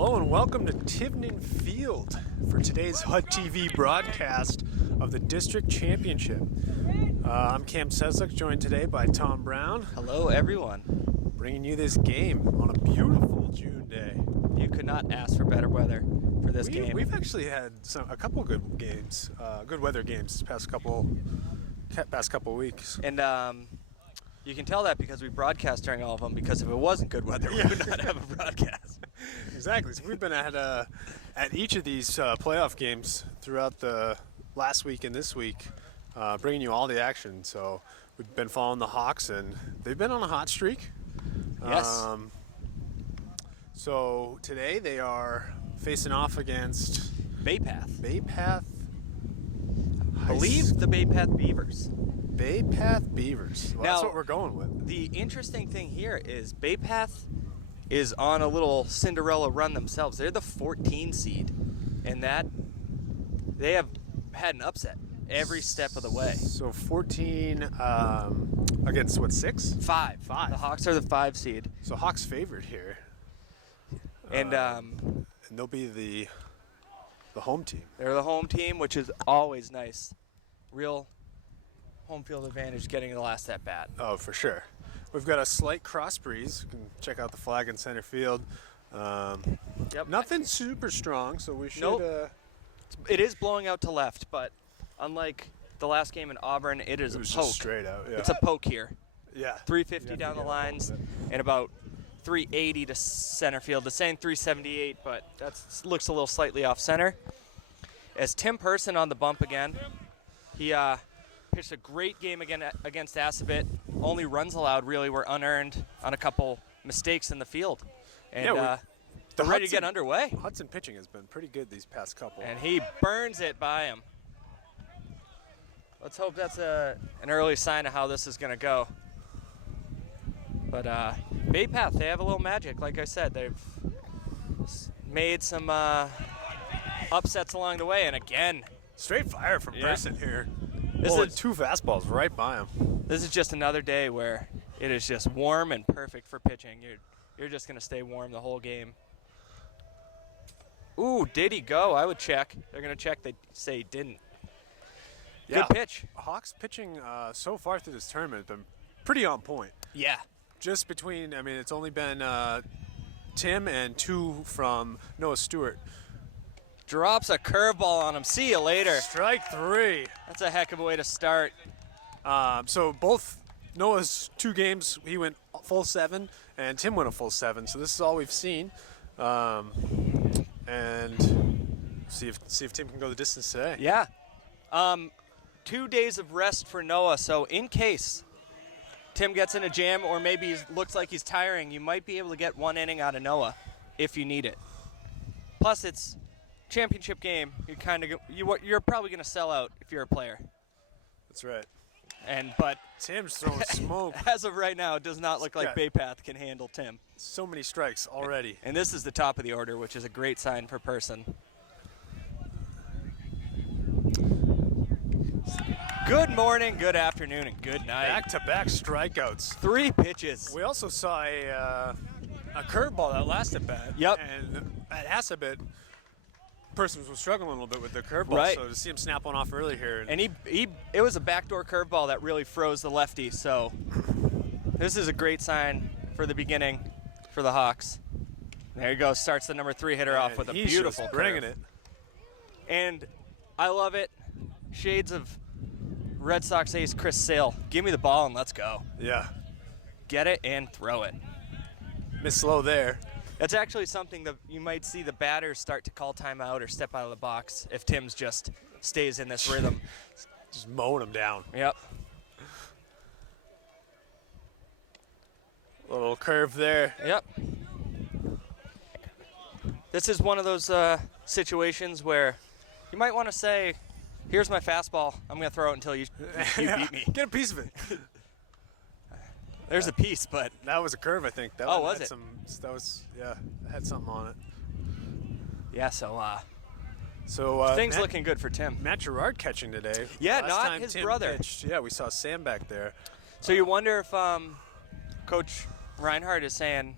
Hello and welcome to Tivnan Field for today's HUD-TV broadcast of the District Championship. I'm Cam Seslick, joined today by Tom Brown. Hello everyone. Bringing you this game on a beautiful June day. You could not ask for better weather for this game. We've actually had a couple good games, good weather games this past couple weeks. And you can tell that because we broadcast during all of them, because if it wasn't good weather, we would not have a broadcast. Exactly. So we've been at each of these playoff games throughout the last week and this week, bringing you all the action. So we've been following the Hawks, and they've been on a hot streak. Yes. So today they are facing off against Baypath. I believe the Baypath Beavers. Baypath Beavers. Well, Now, that's what we're going with. The interesting thing here is Baypath is on a little Cinderella run themselves. They're the 14 seed, and that they have had an upset every step of the way. So 14 against what, 6? 5. The Hawks are the 5 seed. So Hawks favored here. And And they'll be the home team. they're the home team, which is always nice. Real home field advantage getting the last at bat. Oh, for sure. We've got a slight cross breeze. You can check out the flag in center field. Yep. Nothing super strong, so we should. Nope. It is blowing out to left, but unlike the last game in Auburn, it is It was a poke. just straight out. Yeah. It's a poke here. Yeah. 350 down the lines and about 380 to center field. The same 378, but that looks a little slightly off center. As Tim Person on the bump again, he pitched a great game again against Assabet. Only runs allowed really were unearned on a couple mistakes in the field. And they're ready to get underway. Hudson pitching has been pretty good these past couple. And he burns it by him. Let's hope that's an early sign of how this is going to go. But Baypath, they have a little magic. Like I said, they've made some upsets along the way. And again, Straight fire from Person here. This Pulling is 2 fastballs right by him. This is just another day where it is just warm and perfect for pitching. You're just going to stay warm the whole game. Ooh, did he go? I would check. They're going to check. They say he didn't. Yeah. Good pitch. Hawks pitching so far through this tournament has been pretty on point. Yeah. Just between, it's only been Tim and 2 from Noah Stewart. Drops a curveball on him. See you later. Strike 3. That's a heck of a way to start. So both Noah's 2 games, he went full 7, and Tim went a full 7. So this is all we've seen. And see if Tim can go the distance today. Yeah. 2 days of rest for Noah. So in case Tim gets in a jam or maybe he looks like he's tiring, you might be able to get 1 inning out of Noah if you need it. Plus, it's championship game. You're probably going to sell out if you're a player. That's right. But Tim's throwing smoke. as of right now, it does not look like Baypath can handle Tim. So many strikes already. And this is the top of the order, which is a great sign for Person. Good morning, good afternoon, and good night. Back-to-back strikeouts. 3 pitches. We also saw a curveball that last at bat. Yep. And at Assabet, Person was struggling a little bit with the curveball, Right. so to see him snap one off early here. And it was a backdoor curveball that really froze the lefty, so this is a great sign for the beginning for the Hawks. There you go, starts the number 3 hitter off with a beautiful just bringing curve. it. And I love it. Shades of Red Sox ace Chris Sale. Give me the ball and let's go. Yeah. Get it and throw it. Missed slow there. That's actually something that you might see the batters start to call timeout or step out of the box if Tim's just stays in this rhythm. Just mowing him down. Yep. Little curve there. Yep. This is one of those situations where you might want to say, here's my fastball. I'm going to throw it until you beat me. Get a piece of it. There's a piece, but That was a curve, I think. That Oh, one was had it? It had something on it. yeah, so So things Matt, looking good for Tim. Matt Gerard catching today. Yeah, Last not time his Tim brother. pitched, yeah, we saw Sam back there. So you wonder if Coach Reinhardt is saying,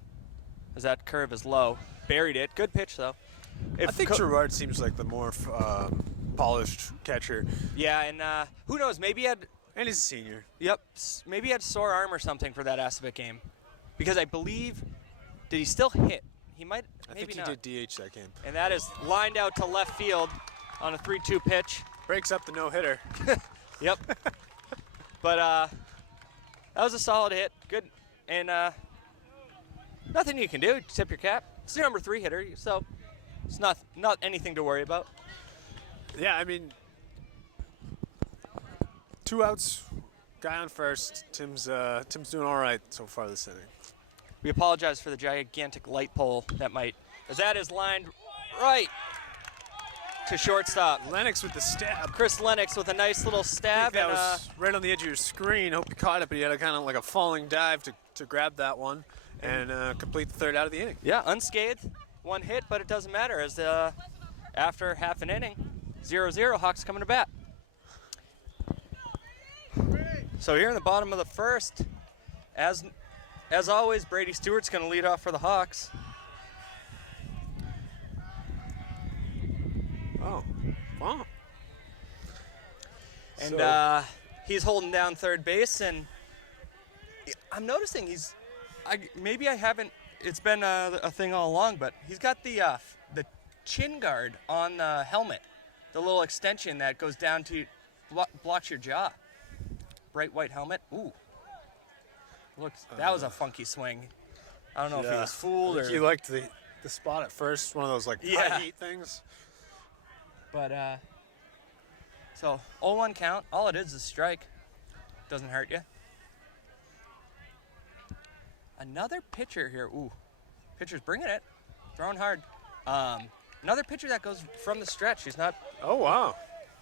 as that curve is low. Buried it. Good pitch, though. I think Gerard seems like the more polished catcher. Yeah, and who knows? Maybe he had. And he's a senior. Yep. Maybe he had sore arm or something for that Assabet game, because I believe. Did he still hit? He might. I maybe think he not. did DH that game. And that is lined out to left field on a 3-2 pitch. Breaks up the no-hitter. Yep. But that was a solid hit. Good. And nothing you can do. Tip your cap. It's the number 3 hitter, so it's not anything to worry about. Yeah, I mean, 2 outs, guy on first. Tim's doing all right so far this inning. We apologize for the gigantic light pole that might, as that is lined right to shortstop. Lennox with the stab. Chris Lennox with a nice little I stab. think that And, was right on the edge of your screen. Hope you caught it, but he had a kind of like a falling dive to grab that one and complete the 3rd out of the inning. yeah, unscathed. 1 hit, but it doesn't matter as after half an inning, 0-0, Hawks coming to bat. So here in the bottom of the 1st, as always, Brady Stewart's going to lead off for the Hawks. Oh, wow. And he's holding down third base, and I'm noticing maybe I haven't, it's been a thing all along, but he's got the chin guard on the helmet, the little extension that goes down to, blocks your jaw. Bright white helmet. Ooh. Looks, that was a funky swing. I don't know if he was fooled or. You liked the spot at first, one of those like high heat things. But so 0-1 count. All it is strike. Doesn't hurt you. Another pitcher here. Ooh, pitcher's bringing it, throwing hard. Another pitcher that goes from the stretch. He's not. Oh wow.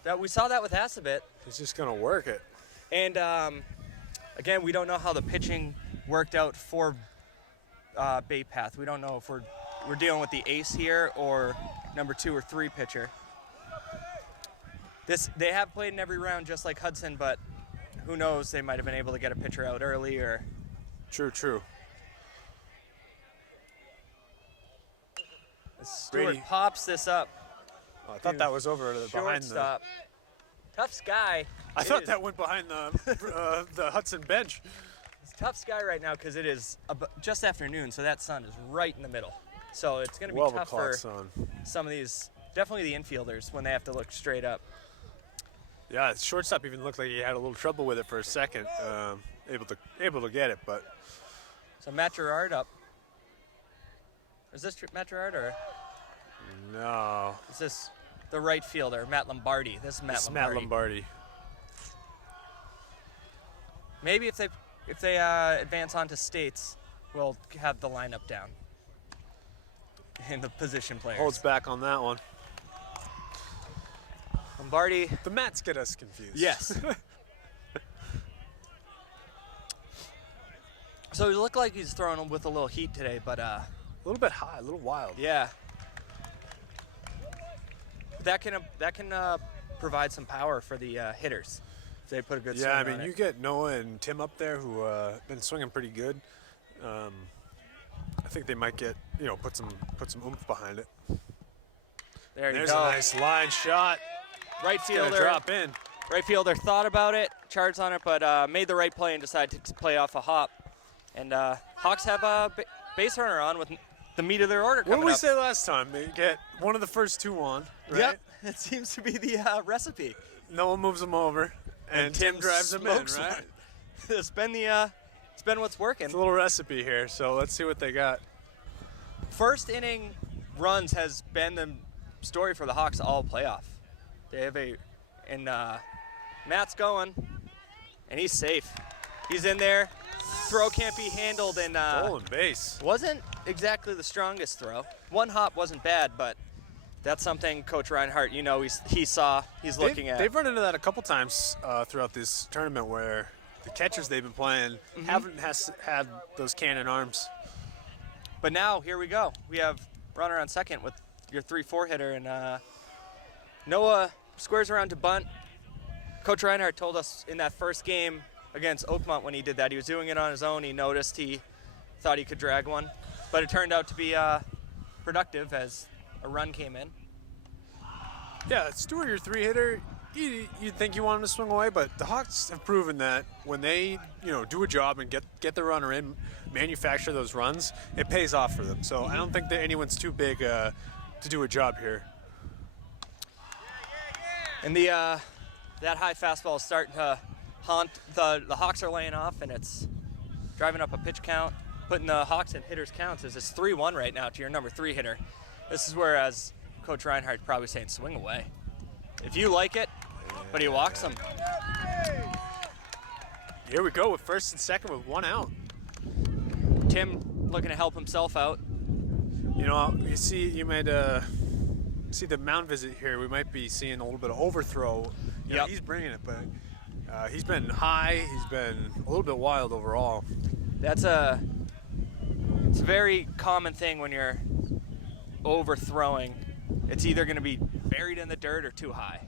That we saw that with Assabet. He's just gonna work it. And again, we don't know how the pitching worked out for Bay Path. We don't know if we're dealing with the ace here or number 2 or 3 pitcher. They have played in every round just like Hudson, but who knows? They might have been able to get a pitcher out early or. True. Stewart Brady. pops this up. Oh, I thought that was over behind the. Shortstop. Tough Sky. I thought that went behind the Hudson bench. It's Tough Sky right now because it is just afternoon, so that sun is right in the middle. So it's going to be tough for some of these, definitely the infielders, when they have to look straight up. Yeah, the shortstop even looked like he had a little trouble with it for a second, able to get it, but. So Matt Gerard up. Is this Matt Gerard or? No. Is this the right fielder, Matt Lombardi? This is Matt Lombardi. Maybe if they advance on to states, we'll have the lineup down in the position players. Holds back on that one. Lombardi. The Mats get us confused. Yes. So he looked like he's throwing with a little heat today, but a little bit high, a little wild. Yeah. That can provide some power for the hitters. If they put a good swing I mean, on it. you get Noah and Tim up there who been swinging pretty good. I think they might get put some oomph behind it. There's a nice line shot. Right fielder drop in. Right fielder thought about it, charged on it, but made the right play and decided to play off a hop. And Hawks have a base runner on with the meat of their order coming up. What did we say last time? They get one of the first 2 on, right? Yep, it seems to be the recipe. Noah moves them over, and Tim drives them in, right? It's been what's working. It's a little recipe here, so let's see what they got. First inning runs has been the story for the Hawks all playoff. They have Matt's going, and he's safe. He's in there. Throw can't be handled, and Stolen base. wasn't exactly the strongest throw. One hop wasn't bad, but that's something Coach Reinhardt, he's looking at. They've run into that a couple times throughout this tournament where the catchers they've been playing haven't had those cannon arms. But now, here we go. We have runner on second with your 3-4 hitter, and Noah squares around to bunt. Coach Reinhardt told us in that first game against Oakmont when he did that, he was doing it on his own. He noticed he thought he could drag one. but it turned out to be productive as a run came in. Yeah, Stewart, your three-hitter, you'd think you want him to swing away, but the Hawks have proven that when they, do a job and get the runner in, manufacture those runs, it pays off for them. So I don't think that anyone's too big to do a job here. And that high fastball is starting to haunt. The Hawks are laying off, and it's driving up a pitch count, putting the Hawks in hitters' counts as it's 3-1 right now to your number 3 hitter. This is where, as Coach Reinhardt probably saying, swing away. If you like it, but he walks them. Here we go with first and second with 1 out. Tim looking to help himself out. You might see the mound visit here. We might be seeing a little bit of overthrow. He's bringing it, but he's been high. He's been a little bit wild overall. It's a very common thing when you're overthrowing. It's either going to be buried in the dirt or too high.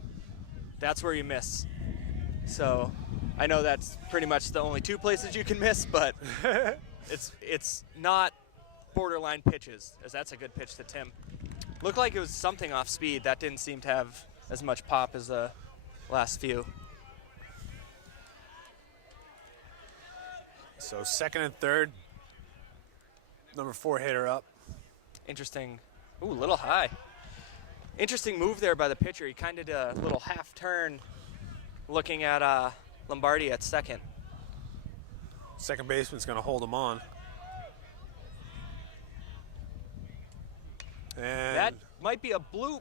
That's where you miss. So I know that's pretty much the only 2 places you can miss, but it's not borderline pitches, as that's a good pitch to Tim. Looked like it was something off speed. That didn't seem to have as much pop as the last few. So second and third, number 4 hitter up. Interesting. Ooh, a little high. Interesting move there by the pitcher. He kind of did a little half turn looking at Lombardi at second. Second baseman's going to hold him on. And that might be a bloop,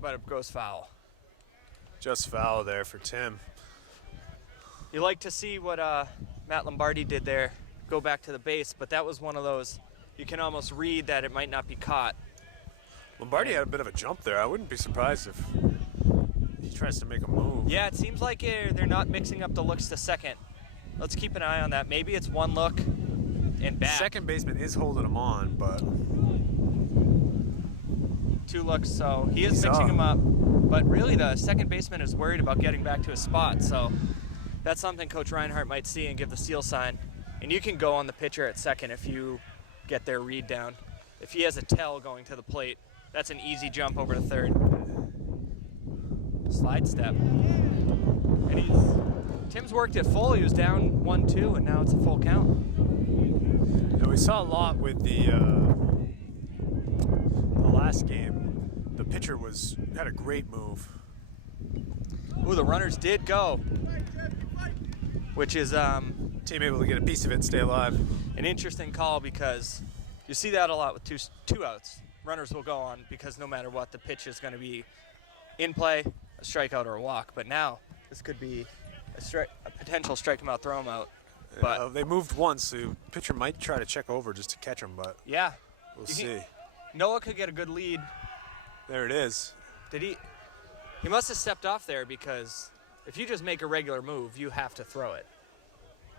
but it goes foul. Just foul there for Tim. You like to see what Matt Lombardi did there, go back to the base, but that was one of those, you can almost read that it might not be caught. Lombardi had a bit of a jump there. I wouldn't be surprised if he tries to make a move. Yeah, it seems like they're not mixing up the looks to second. Let's keep an eye on that. Maybe it's one look and back. Second baseman is holding him on, but 2 looks, so he is mixing him up. But really, the second baseman is worried about getting back to his spot, so that's something Coach Reinhardt might see and give the seal sign. And you can go on the pitcher at second if you get their read down. If he has a tell going to the plate, that's an easy jump over to third. Slide step. And Tim's worked it full. He was down 1-2, and now it's a full count. And we saw a lot with the last game. The pitcher had a great move. Ooh, the runners did go, which is team able to get a piece of it and stay alive. An interesting call because you see that a lot with two outs. Runners will go on because no matter what, the pitch is going to be in play, a strikeout or a walk. But now this could be a potential strike him out, throw him out. But they moved once, so the pitcher might try to check over just to catch him, but yeah, we'll see. Noah could get a good lead. There it is. Did he? He must have stepped off there because if you just make a regular move, you have to throw it.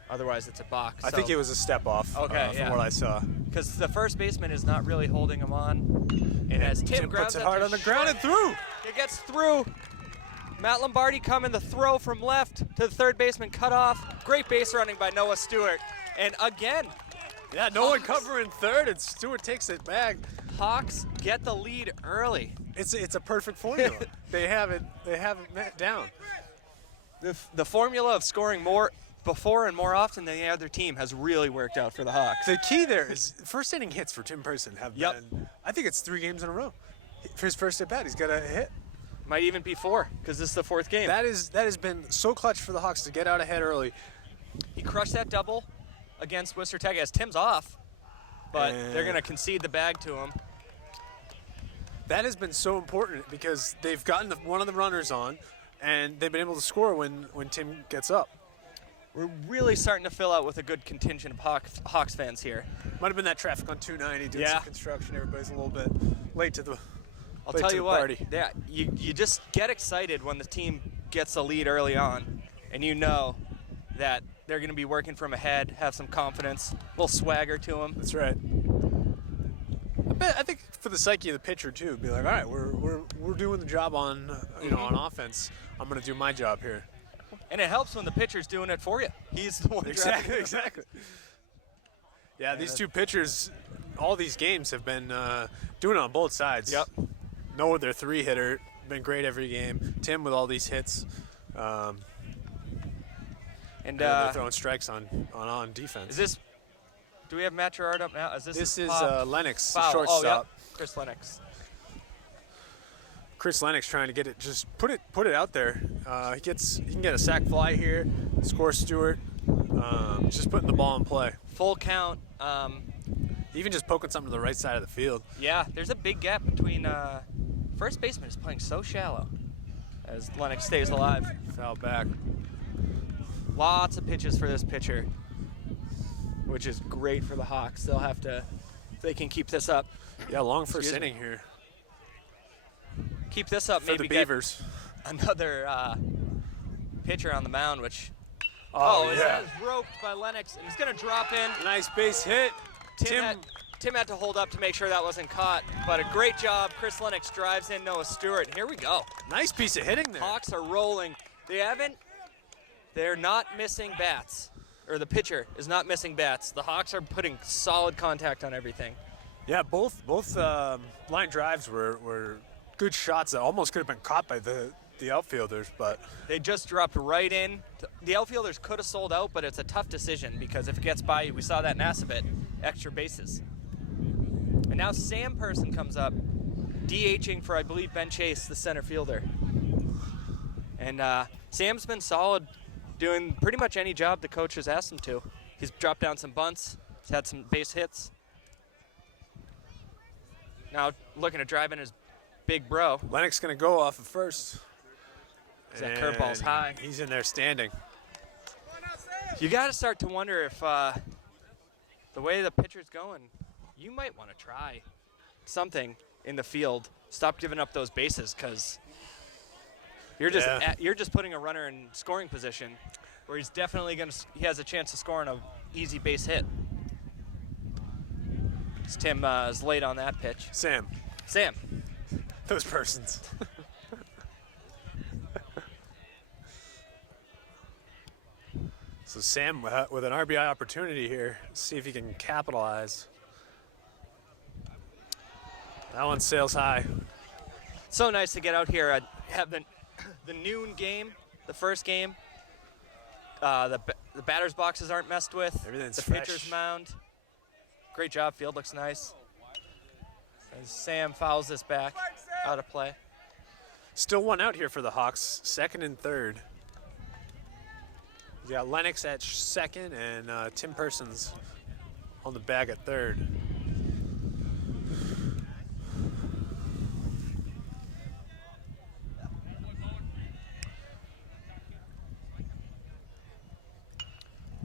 Otherwise, it's a balk. I think it was a step off from what I saw. Because the first baseman is not really holding him on. And as Tim grounds puts it hard on the ground and through. It gets through. Matt Lombardi coming the throw from left to the third baseman cut off. Great base running by Noah Stewart. And again, yeah, no one covering third, and Stewart takes it back. Hawks get the lead early. It's a perfect formula. They have it down. The formula of scoring more before and more often than the other team has really worked out for the Hawks. The key there is first inning hits for Tim Person have been, I think it's 3 games in a row. For his first at bat, he's got a hit. Might even be 4 because this is the 4th game. That has been so clutch for the Hawks to get out ahead early. He crushed that double against Worcester Tech as Tim's off, but they're going to concede the bag to him. That has been so important because they've gotten one of the runners on, and they've been able to score when Tim gets up. We're really starting to fill out with a good contingent of Hawks fans here. Might have been that traffic on 290 doing some construction. Everybody's a little bit late to the I'll tell you what, party. Yeah, you just get excited when the team gets a lead early on, and you know that they're going to be working from ahead, have some confidence, a little swagger to them. That's right. I think for the psyche of the pitcher too, be like, all right, we're doing the job on on offense. I'm going to do my job here. And it helps when the pitcher's doing it for you. He's the one exactly. Yeah, these two pitchers, all these games have been doing it on both sides. Yep. Noah, their 3-hitter, been great every game. Tim with all these hits. And they're throwing strikes on defense. Is this? Do we have Matt Gerard up now? This is Lennox, foul. shortstop. Oh, yep. Chris Lennox. Chris Lennox trying to get it, just put it out there. He can get a sac fly here, score Stewart. Just putting the ball in play. Full count. Even just poking something to the right side of the field. Yeah, there's a big gap between. First baseman is playing so shallow as Lennox stays alive. Foul back. Lots of pitches for this pitcher, which is great for the Hawks. They'll have to, if they can keep this up. Yeah, long first inning here. Keep this up, for maybe the Beavers. Get another pitcher on the mound, which yeah. is roped by Lennox, and he's going to drop in. Nice base hit. Tim had to hold up to make sure that wasn't caught, but a great job. Chris Lennox drives in Noah Stewart. Here we go. Nice piece of hitting there. Hawks are rolling. They're not missing bats, or the pitcher is not missing bats. The Hawks are putting solid contact on everything. Yeah, both line drives were good shots that almost could have been caught by the outfielders, but they just dropped right in. The outfielders could have sold out, but it's a tough decision because if it gets by you, we saw that in Assabet, extra bases. And now Sam Person comes up, DHing for, I believe, Ben Chase, the center fielder. And Sam's been solid, doing pretty much any job the coach has asked him to. He's dropped down some bunts. He's had some base hits. Now looking to drive in his big bro. Lennox going to go off at first. That curveball's high. He's in there standing. You got to start to wonder if the way the pitcher's going, you might want to try something in the field. Stop giving up those bases because you're just putting a runner in scoring position where he's definitely he has a chance to score on an easy base hit. Tim is late on that pitch. Sam. Those persons. So Sam with an RBI opportunity here. See if he can capitalize. That one sails high. So nice to get out here. Have the noon game, the first game. The batter's boxes aren't messed with. Everything's the fresh. Pitcher's mound. Great job. Field looks nice. As Sam fouls this back out of play. Still one out here for the Hawks, second and third. You got Lennox at second and Tim Persons on the bag at third.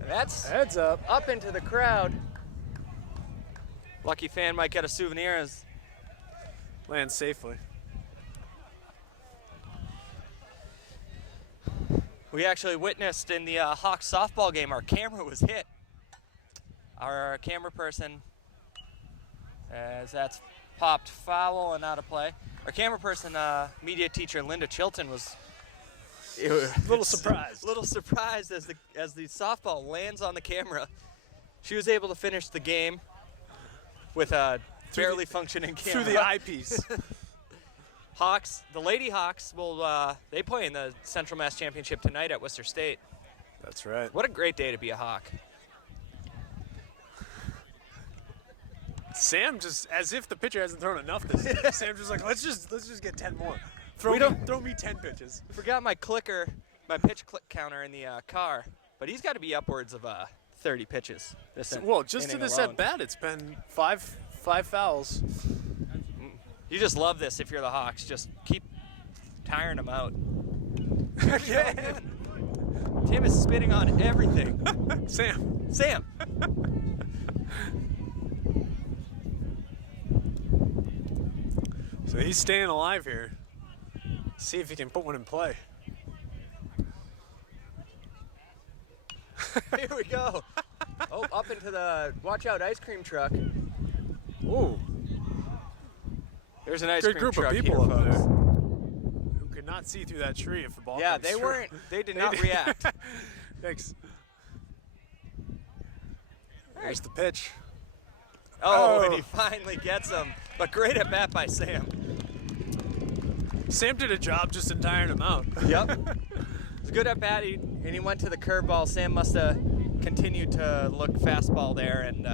That's heads up into the crowd. Lucky fan might get a souvenir as lands safely. We actually witnessed in the Hawks softball game, our camera was hit. Our camera person, as that's popped foul and out of play. Our camera person, media teacher Linda Chilton, was a little surprised. Little surprised as the softball lands on the camera. She was able to finish the game with a barely functioning camera. Through the eyepiece. Hawks, the Lady Hawks they play in the Central Mass Championship tonight at Worcester State. That's right. What a great day to be a Hawk. Sam just, as if the pitcher hasn't thrown enough this game. Sam's just like, let's just get 10 more. Throw me 10 pitches. Forgot my clicker, my pitch click counter in the car, but he's got to be upwards of 30 pitches. Well, just to this alone. at bat, it's been five fouls. You just love this if you're the Hawks. Just keep tiring them out. Yeah. Tim is spitting on everything. Sam. So he's staying alive here. See if he can put one in play. Here we go. Oh, up into the watch out ice cream truck. Ooh. There's an ice Good cream group truck of people here, up there folks. who could not see through that tree if the ball Yeah, comes they through. weren't. They did not react. Thanks. There's the pitch. Oh, and he finally gets him. But great at bat by Sam. Sam did a job just in tiring him out. Yep. It was good at bat, and he went to the curveball. Sam must have continued to look fastball there, and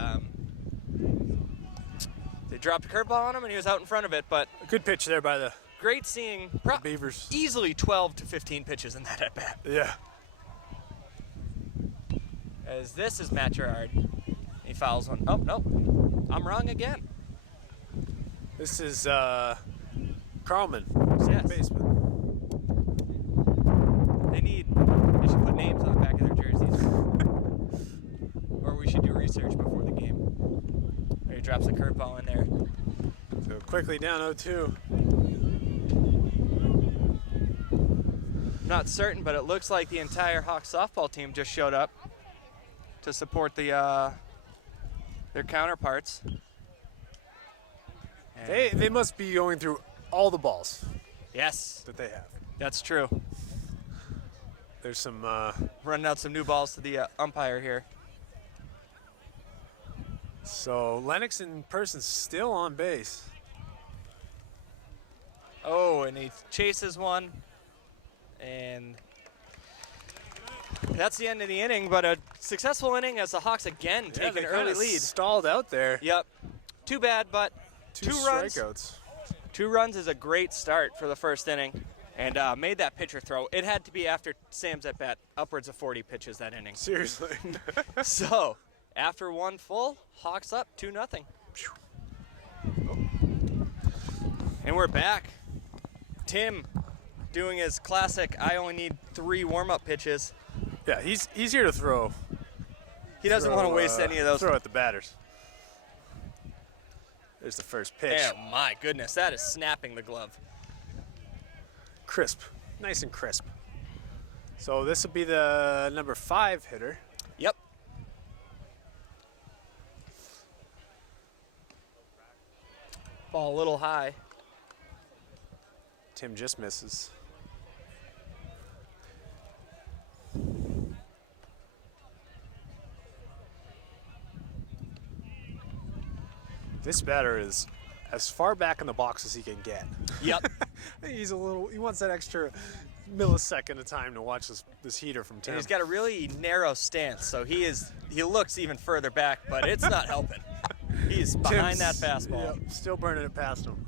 they dropped a curveball on him, and he was out in front of it. But A good pitch there by the great seeing Beavers. easily 12 to 15 pitches in that at bat. Yeah. As this is Matt Gerard. He fouls one. Oh, no. I'm wrong again. This is Carlman, Yes. baseman. They should put names on the back of their jerseys. Or we should do research before the game. There he drops a curveball in there. So quickly down 0-2. Not certain, but it looks like the entire Hawks softball team just showed up to support their counterparts. And They must be going through all the balls yes, that they have. that's true. There's some Running out some new balls to the umpire here. so Lennox in person still on base. Oh, and he chases one. And that's the end of the inning, but a successful inning as the Hawks again take an early lead. Stalled out there. Yep. Too bad, but Two runs. strikeouts. 2 runs is a great start for the first inning, and made that pitcher throw. It had to be after Sam's at bat, upwards of 40 pitches that inning. Seriously. So, after 1 full, Hawks up 2-0. And we're back. Tim doing his classic, I only need 3 warm-up pitches. Yeah, he's here to throw. He doesn't want to waste any of those. Throw at the batters. There's the first pitch. Oh my goodness, that is snapping the glove. Crisp. Nice and crisp. So this will be the number 5 hitter. Yep. Ball a little high. Tim just misses. This batter is as far back in the box as he can get. Yep. I think he wants that extra millisecond of time to watch this heater from Tim. And he's got a really narrow stance, so he looks even further back, but it's not helping. He's behind that fastball. Yep, still burning it past him.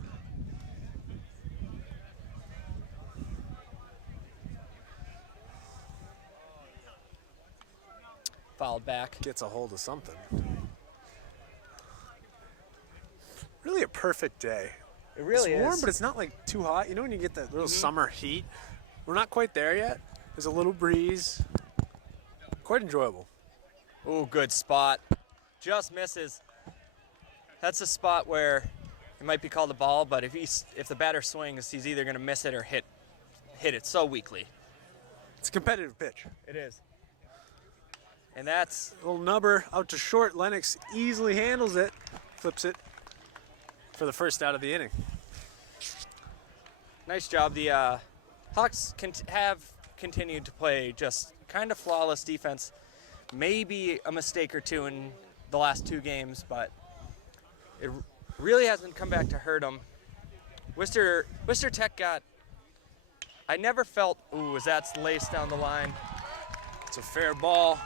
Fouled back. Gets a hold of something. Really a perfect day. It really it's warm, is. but it's not like too hot. You know when you get that little summer heat? We're not quite there yet. There's a little breeze. Quite enjoyable. Ooh, good spot. Just misses. That's a spot where it might be called a ball, but if the batter swings, he's either going to miss it or hit it so weakly. It's a competitive pitch. It is. And that's Little nubber out to short. Lennox easily handles it. Flips it for the first out of the inning. nice job. The Hawks have continued to play just kind of flawless defense. Maybe a mistake or two in the last 2 games, but it really hasn't come back to hurt them. Worcester Tech got. I never felt. Ooh, as that's laced down the line. It's a fair ball.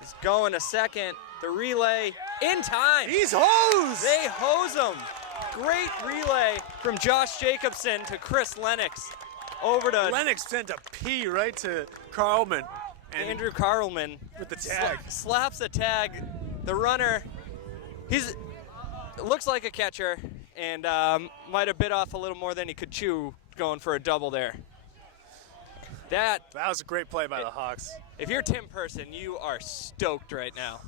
He's going to second. The relay in time. He's hosed! They hose him. Great relay from Josh Jacobson to Chris Lennox. Over to Lennox sent a P right to Carlman. And Andrew Carlman with the tag. slaps the tag. The runner, looks like a catcher, and might have bit off a little more than he could chew going for a double there. That was a great play by the Hawks. if you're Tim Person, you are stoked right now.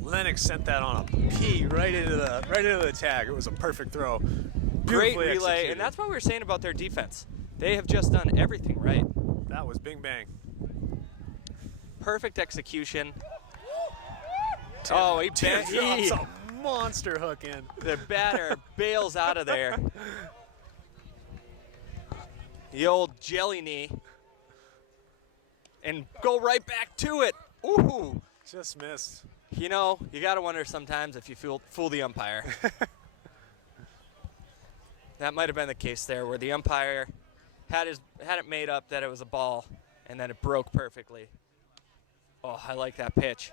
Lennox sent that on a P right into the tag. It was a perfect throw. Great Beautifully relay, executed. and that's what we were saying about their defense. They have just done everything right. That was bing bang. Perfect execution. Tim, Oh, he drops a monster hook in. The batter bails out of there. The old jelly knee. And go right back to it. Ooh, Just missed. You know, you got to wonder sometimes if you fool the umpire. That might have been the case there, where the umpire had it made up that it was a ball, and then it broke perfectly. Oh, I like that pitch.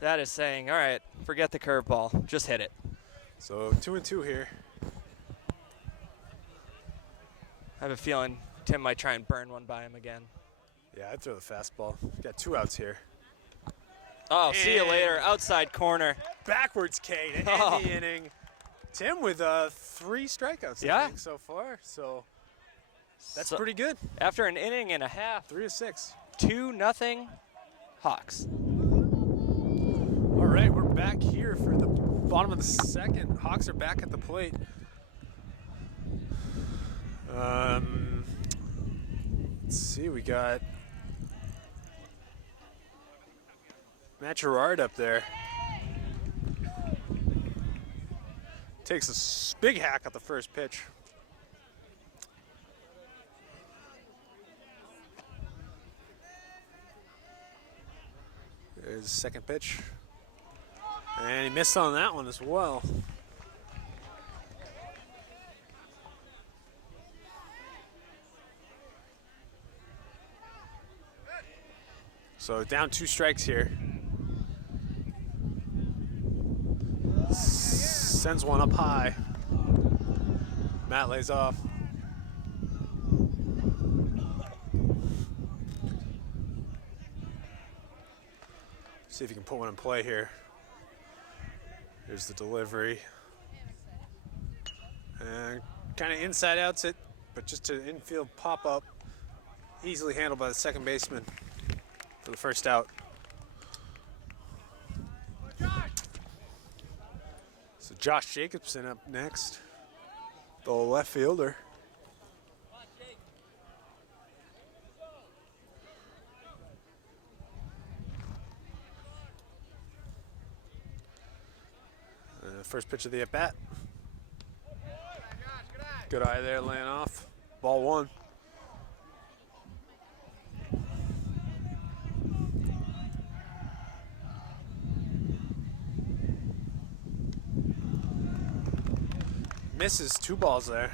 That is saying, all right, forget the curveball, just hit it. So 2-2 here. I have a feeling Tim might try and burn one by him again. Yeah, I'd throw the fastball. Got 2 outs here. Oh, see you later, outside corner. Backwards K to end the inning. Tim with 3 strikeouts I think so far, so that's pretty good. After an inning and a half, 3 of 6. 2-0 Hawks. All right, we're back here for the bottom of the second. Hawks are back at the plate. Let's see, we got Matt Gerard up there. Takes a big hack at the first pitch. There's the second pitch. And he missed on that one as well. So down 2 strikes here. Sends one up high. Matt lays off. See if you can put one in play here. Here's the delivery. And kind of inside outs it, but just an infield pop up. Easily handled by the second baseman for the first out. So Josh Jacobson up next, the left fielder. First pitch of the at-bat. Good eye there, laying off. Ball 1. Misses 2 balls there.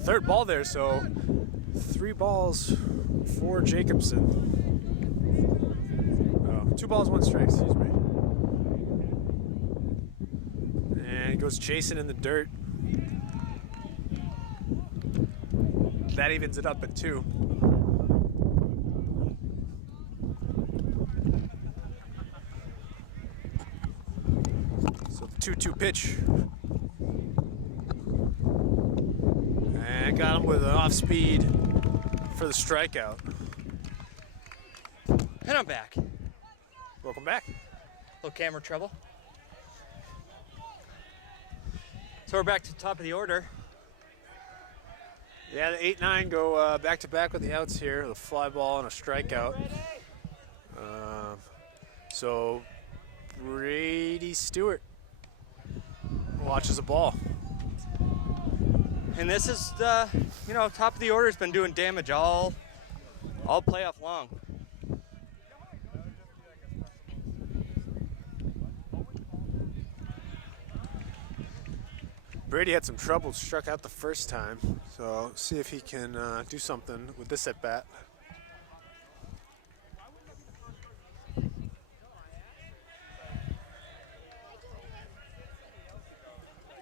Third ball there, so 3 balls for Jacobson. Oh, 2 balls, 1 strike, excuse me. And he goes chasing in the dirt. That evens it up at 2. So the 2-2 pitch. And got him with an off speed for the strikeout. And I'm back. Welcome back. Little camera trouble. So we're back to the top of the order. Yeah, the 8-9 go back-to-back with the outs here, the fly ball and a strikeout. So Brady Stewart watches the ball. And this is the, top of the order has been doing damage all playoff long. Brady had some trouble, struck out the first time, so see if he can do something with this at bat.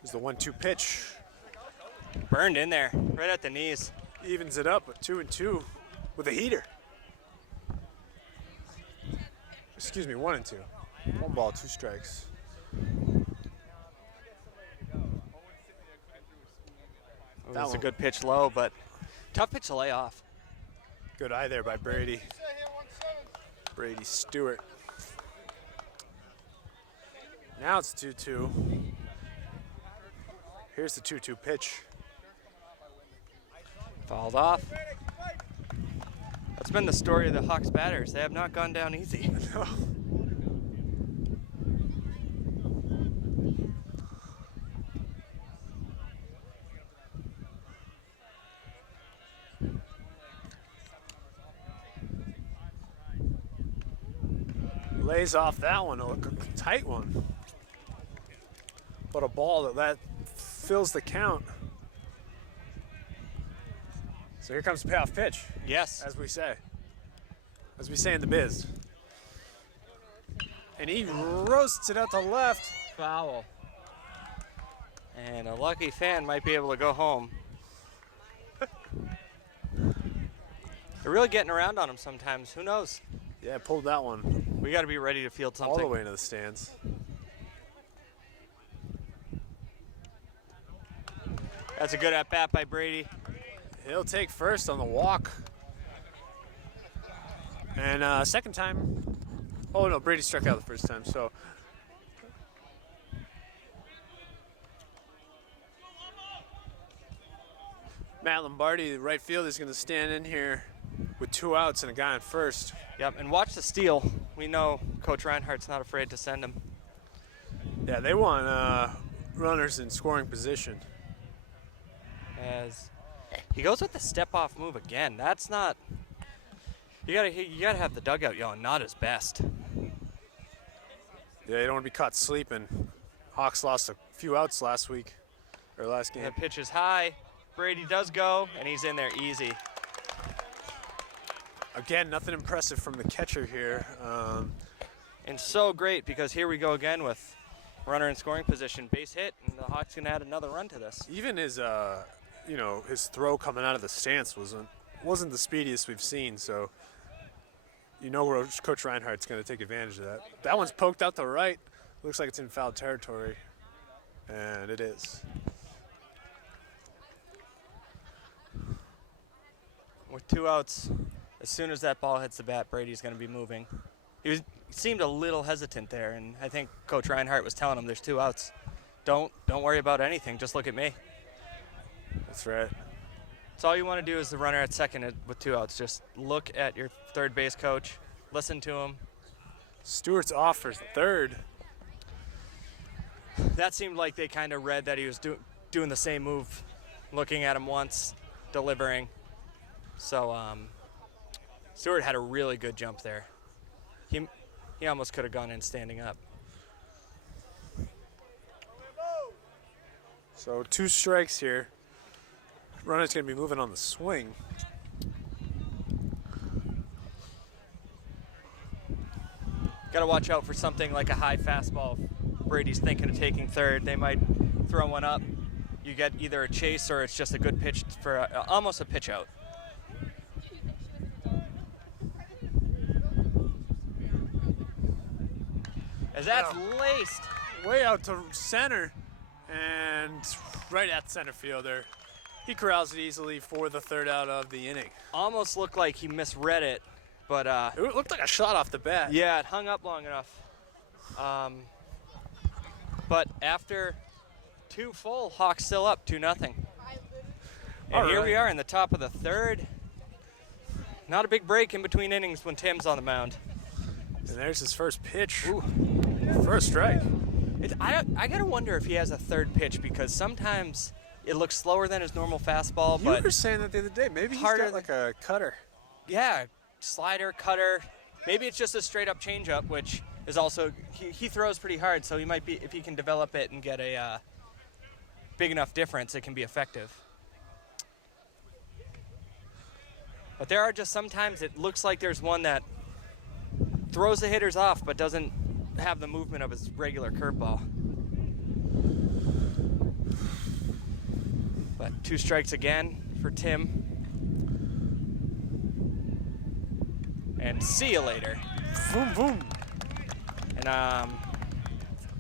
Here's the 1-2 pitch. Burned in there, right at the knees. Evens it up at 2-2 with a heater. Excuse me, 1-2. 1 ball, 2 strikes. That was a good pitch low, but tough pitch to lay off. Good eye there by Brady. Brady Stewart. Now it's 2-2. Here's the 2-2 pitch. Fouled off. That's been the story of the Hawks batters. They have not gone down easy. No. lays off that one, a tight one. But a ball that fills the count. So here comes the payoff pitch, Yes. as we say in the biz. And he roasts it out to left. Foul. And a lucky fan might be able to go home. They're really getting around on him sometimes. Who knows? Yeah, pulled that one We got to be ready to field something. all the way into the stands. That's a good at-bat by Brady. He'll take first on the walk. And second time, oh no, Brady struck out the first time, so. Matt Lombardi, the right field, is going to stand in here with 2 outs and a guy on first. Yep, and watch the steal. We know Coach Reinhardt's not afraid to send him. Yeah, they want runners in scoring position. As he goes with the step-off move again. That's not. You gotta have the dugout yelling, not his best. Yeah, you don't want to be caught sleeping. Hawks lost a few outs last week, or last game. The pitch is high. Brady does go, and he's in there easy. Again, nothing impressive from the catcher here. And so great because here we go again with runner in scoring position, base hit, and the Hawks gonna add another run to this. Even his, his throw coming out of the stance wasn't the speediest we've seen. So, where Coach Reinhardt's going to take advantage of that. That one's poked out to right. Looks like it's in foul territory, and it is. With 2 outs, as soon as that ball hits the bat, Brady's going to be moving. He seemed a little hesitant there, and I think Coach Reinhardt was telling him there's 2 outs. Don't worry about anything. Just look at me. That's right. That's all you want to do as the runner at second with 2 outs. Just look at your third base coach, listen to him. Stewart's off for third. That seemed like they kind of read that he was doing the same move, looking at him once, delivering. So Stewart had a really good jump there. He almost could have gone in standing up. So 2 strikes here. Runner's going to be moving on the swing. Got to watch out for something like a high fastball. If Brady's thinking of taking third, they might throw one up. You get either a chase or it's just a good pitch for almost a pitch out. As that's laced. Way out to center and right at center fielder. He corrals it easily for the third out of the inning. Almost looked like he misread it, but It looked like a shot off the bat. yeah, it hung up long enough. But after 2 full, Hawks still up 2-0. And All here right. we are in the top of the third. Not a big break in between innings when Tim's on the mound. And there's his first pitch. Ooh. First strike. I gotta wonder if he has a third pitch because sometimes it looks slower than his normal fastball, You but were saying that the other day. Maybe he's harder got like a cutter. yeah, slider, cutter. Maybe it's just a straight up changeup, which is also he throws pretty hard, so he might be if he can develop it and get a big enough difference, it can be effective. But there are just sometimes it looks like there's one that throws the hitters off, but doesn't have the movement of his regular curveball. But 2 strikes again for Tim. And see you later. Boom, boom. And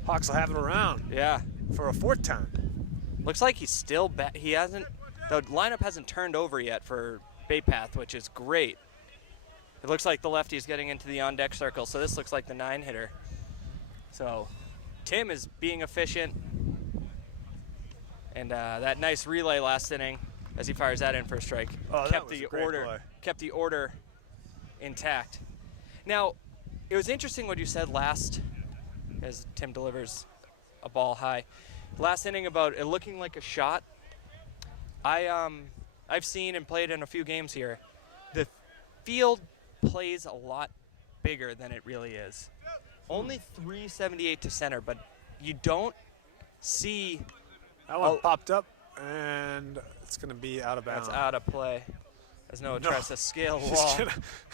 Hawks will have it around yeah, for a 4th time. looks like he's still back. The lineup hasn't turned over yet for Baypath, which is great. It looks like the lefty's getting into the on-deck circle, so this looks like the 9-hitter. So Tim is being efficient. And that nice relay last inning as he fires that in for a strike That was a great play. kept the order intact. Now, it was interesting what you said last as Tim delivers a ball high. Last inning about it looking like a shot. I've seen and played in a few games here. The field plays a lot bigger than it really is. Only 378 to center, but you don't see. That one popped up, and it's going to be out of bounds. That's out of play. As Noah tries to scale the wall.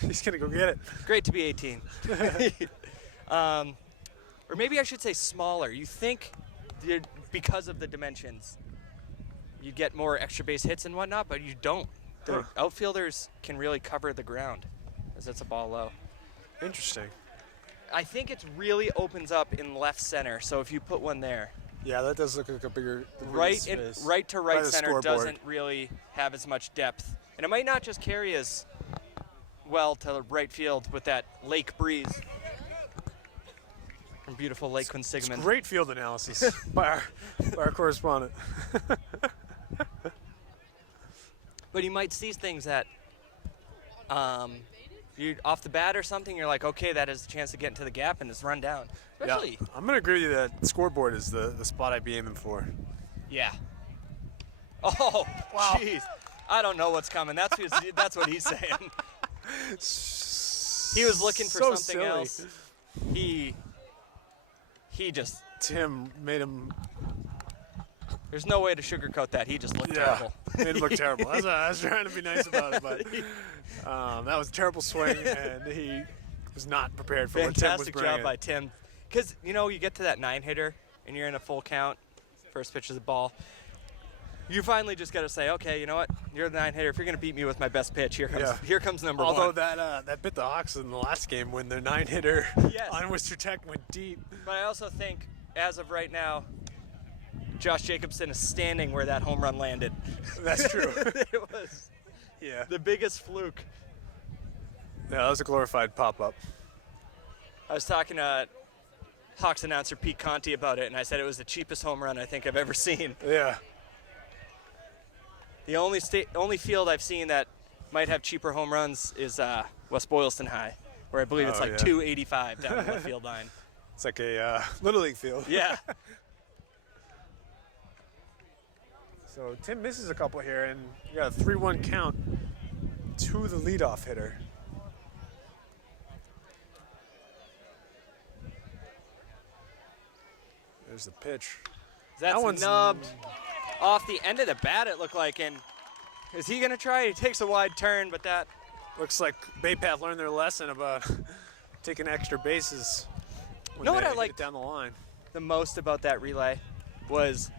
He's going to go get it. Great to be 18. Or maybe I should say smaller. You think because of the dimensions, you get more extra base hits and whatnot, but you don't. The outfielders can really cover the ground as it's a ball low. Interesting. I think it really opens up in left center, so if you put one there. Yeah, that does look like a bigger right space. Right to right the center scoreboard. doesn't really have as much depth. And it might not just carry as well to right field with that lake breeze from beautiful Lake Quinsigamond. Great field analysis by our correspondent. But you might see things that you off the bat or something, you're like, okay, that is a chance to get into the gap and just run down. Especially, yeah, I'm going to agree with you that scoreboard is the spot I'd be aiming for. Yeah. Oh, wow. Jeez. I don't know what's coming. That's what he's saying. He was looking for so something silly. else. He just. Tim made him. There's no way to sugarcoat that. He just looked terrible. It looked terrible. I was trying to be nice about it, but that was a terrible swing, and he was not prepared for what Tim was Fantastic bringing. job by Tim. Because, you get to that 9-hitter, and you're in a full count. First pitch is the ball. You finally just got to say, okay, you know what? You're the 9-hitter. If you're going to beat me with my best pitch, here comes number one. Although that bit the Hawks in the last game when their 9-hitter on Worcester Tech went deep. But I also think, as of right now, Josh Jacobson is standing where that home run landed. That's true. It was the biggest fluke. Yeah, that was a glorified pop-up. I was talking to Hawks announcer Pete Conti about it, and I said it was the cheapest home run I think I've ever seen. Yeah. The only field I've seen that might have cheaper home runs is West Boylston High, where I believe it's like $285 down the left field line. It's like a Little League field. Yeah. So Tim misses a couple here, and you got a 3-1 count to the leadoff hitter. There's the pitch. That's nubbed off the end of the bat, it looked like. And is he going to try? He takes a wide turn, but that looks like Bay Path learned their lesson about taking extra bases when what I hit liked it down the line. The most about that relay was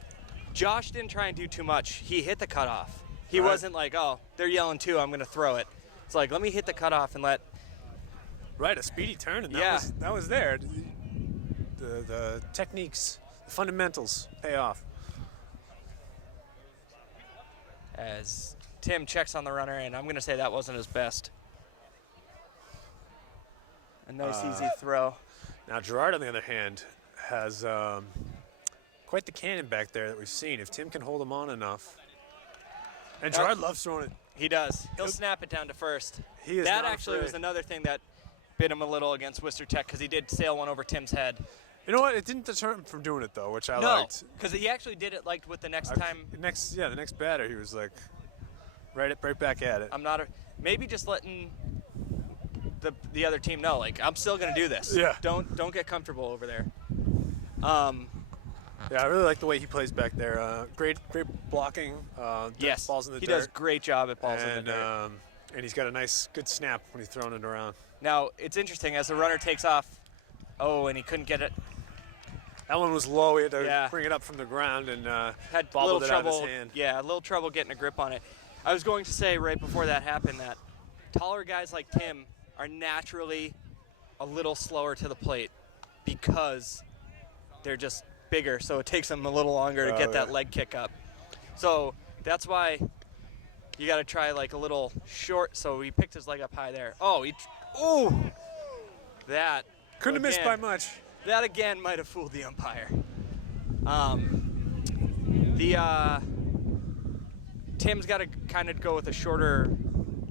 Josh didn't try and do too much. He hit the cutoff. He wasn't like, oh, they're yelling too, I'm going to throw it. It's like, let me hit the cutoff and let. Right, a speedy turn, and that was there. The techniques, the fundamentals pay off. As Tim checks on the runner, and I'm going to say that wasn't his best. A nice, easy throw. Now, Gerard, on the other hand, has quite the cannon back there that we've seen. If Tim can hold him on enough. And Gerard loves throwing it. He does. He'll snap it down to first. He is that not actually afraid. was another thing that bit him a little against Worcester Tech because he did sail one over Tim's head. You know what? It didn't deter him from doing it, though, which I No, liked. because he actually did it like with the next time. The next batter, he was like, right back at it. I'm not maybe just letting the other team know, like, I'm still gonna do this. Yeah. Don't get comfortable over there. Yeah, I really like the way he plays back there. Great blocking. Yes, balls in the he dirt. does great job at balls in the dirt. And he's got a nice, good snap when he's throwing it around. Now it's interesting as the runner takes off. Oh, and he couldn't get it. That one was low. He had to bring it up from the ground and had a little bobbled it out trouble. of his hand. Yeah, a little trouble getting a grip on it. I was going to say right before that happened that taller guys like Tim are naturally a little slower to the plate because they're just bigger, so it takes them a little longer to get that leg kick up. So that's why you got to try like a little short. So he picked his leg up high there. That couldn't have missed by much. That again might have fooled the umpire. Tim's got to kind of go with a shorter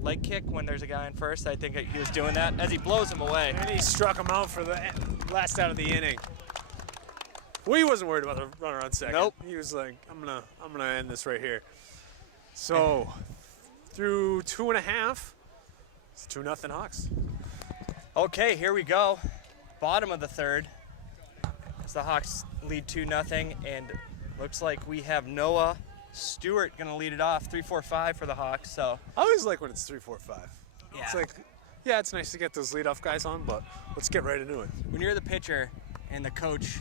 leg kick when there's a guy in first. I think he was doing that as he blows him away. And he struck him out for the last out of the inning. Well, he wasn't worried about the runner on second. Nope. He was like, I'm gonna end this right here. So through 2.5, it's 2-0 Hawks. Okay, here we go. Bottom of the third. As the Hawks lead 2-0, and looks like we have Noah Stewart going to lead it off. 3-4-5 for the Hawks. So I always like when it's 3-4-5. yeah, It's like, yeah, it's nice to get those leadoff guys on, but let's get right into it. when you're the pitcher and the coach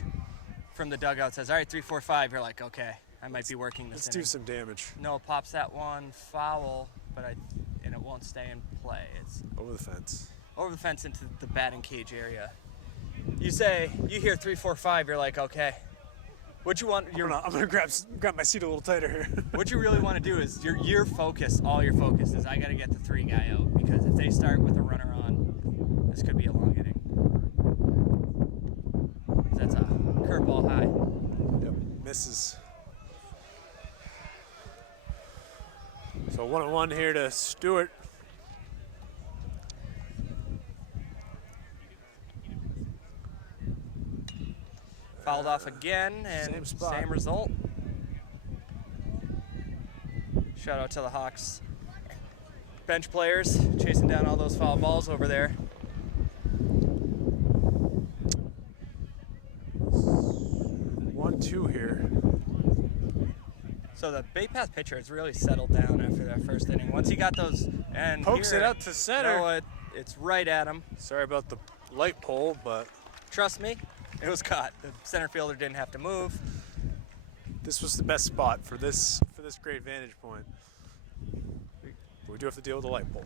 from the dugout says, "All right, 3-4-5," you're like, "Okay, I might be working this." Let's do some damage. Noah pops that one foul, and it won't stay in play. It's Over the fence. over the fence into the batting cage area. You hear 3-4-5, you're like, okay. What you want? I'm gonna grab my seat a little tighter here. What you really want to do is your focus. All your focus is I got to get the 3 guy out, because if they start with a runner on, this could be a long inning. That's a curveball high. Yep, misses. So 1-1 here to Stewart. Fouled off again, and Same spot. same result. Shout out to the Hawks bench players chasing down all those foul balls over there. 1-2 here. So the Bay Path pitcher has really settled down after that first inning. Once he got those and Pokes here, it out to center. No, it's right at him. Sorry about the light pole, but Trust me, it was caught. The center fielder didn't have to move. this was the best spot for this great vantage point. We do have to deal with the light pole.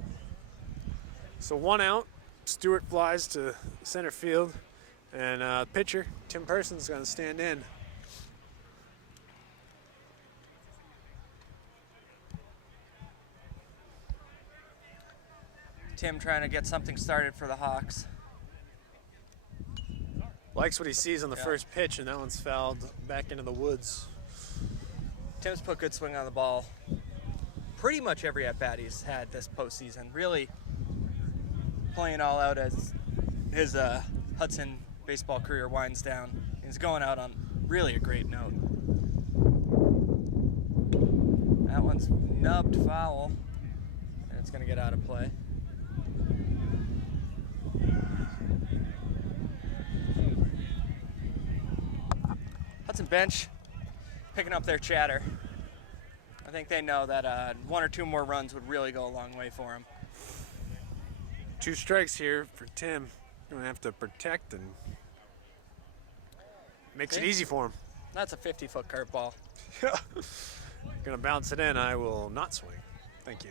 So 1 out. Stewart flies to center field, and pitcher Tim Person's going to stand in. Tim trying to get something started for the Hawks. Likes what he sees on the Yeah. first pitch, and that one's fouled back into the woods. Tim's put good swing on the ball. Pretty much every at-bat he's had this postseason. Really playing all out as his Hudson baseball career winds down. He's going out on really a great note. That one's nubbed foul, and it's going to get out of play. Hudson bench picking up their chatter. I think they know that 1 or 2 more runs would really go a long way for him. 2 strikes here for Tim. Going to have to protect, and makes it easy for him. That's a 50-foot curveball. Going to bounce it in. I will not swing. Thank you.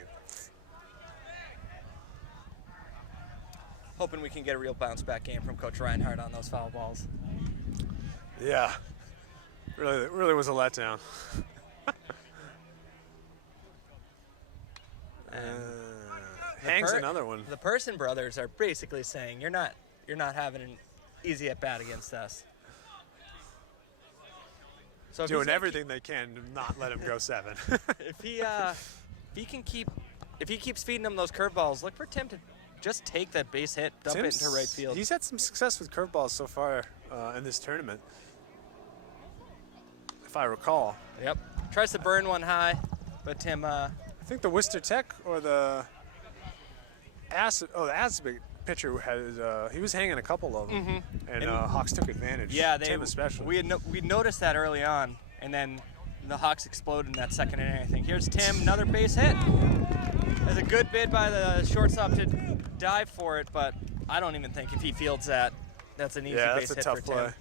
Hoping we can get a real bounce-back game from Coach Reinhardt on those foul balls. Yeah. Really was a letdown. Hangs another one. The Person brothers are basically saying you're not having an easy at bat against us. So if Doing he's everything they can to not let him go 7. if he keeps feeding them those curveballs, look for Tim to just take that base hit, dump it into right field. He's had some success with curveballs so far in this tournament, if I recall. Yep. Tries to burn one high, but Tim. I think the Worcester Tech or the Acid pitcher had he was hanging a couple of them, and Hawks took advantage. Yeah, Tim especially. We noticed that early on, and then the Hawks exploded in that second inning. I think. Here's Tim, another base hit. There's a good bid by the shortstop to dive for it, but I don't even think if he fields that, that's an easy base hit for play. Tim.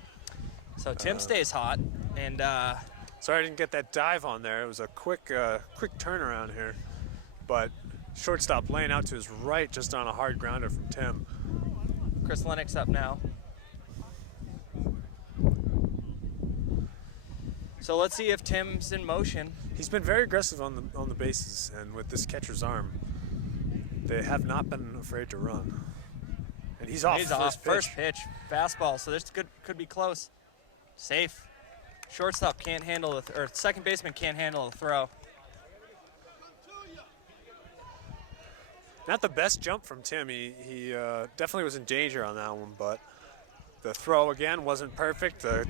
So Tim stays hot, and sorry I didn't get that dive on there. It was a quick turnaround here, but shortstop laying out to his right just on a hard grounder from Tim. Chris Lennox up now. So let's see if Tim's in motion. He's been very aggressive on the bases, and with this catcher's arm, they have not been afraid to run. And he's off. First pitch, fastball. So this could be close. Safe. Shortstop can't handle or second baseman can't handle the throw. Not the best jump from Tim. He definitely was in danger on that one, but the throw again wasn't perfect. The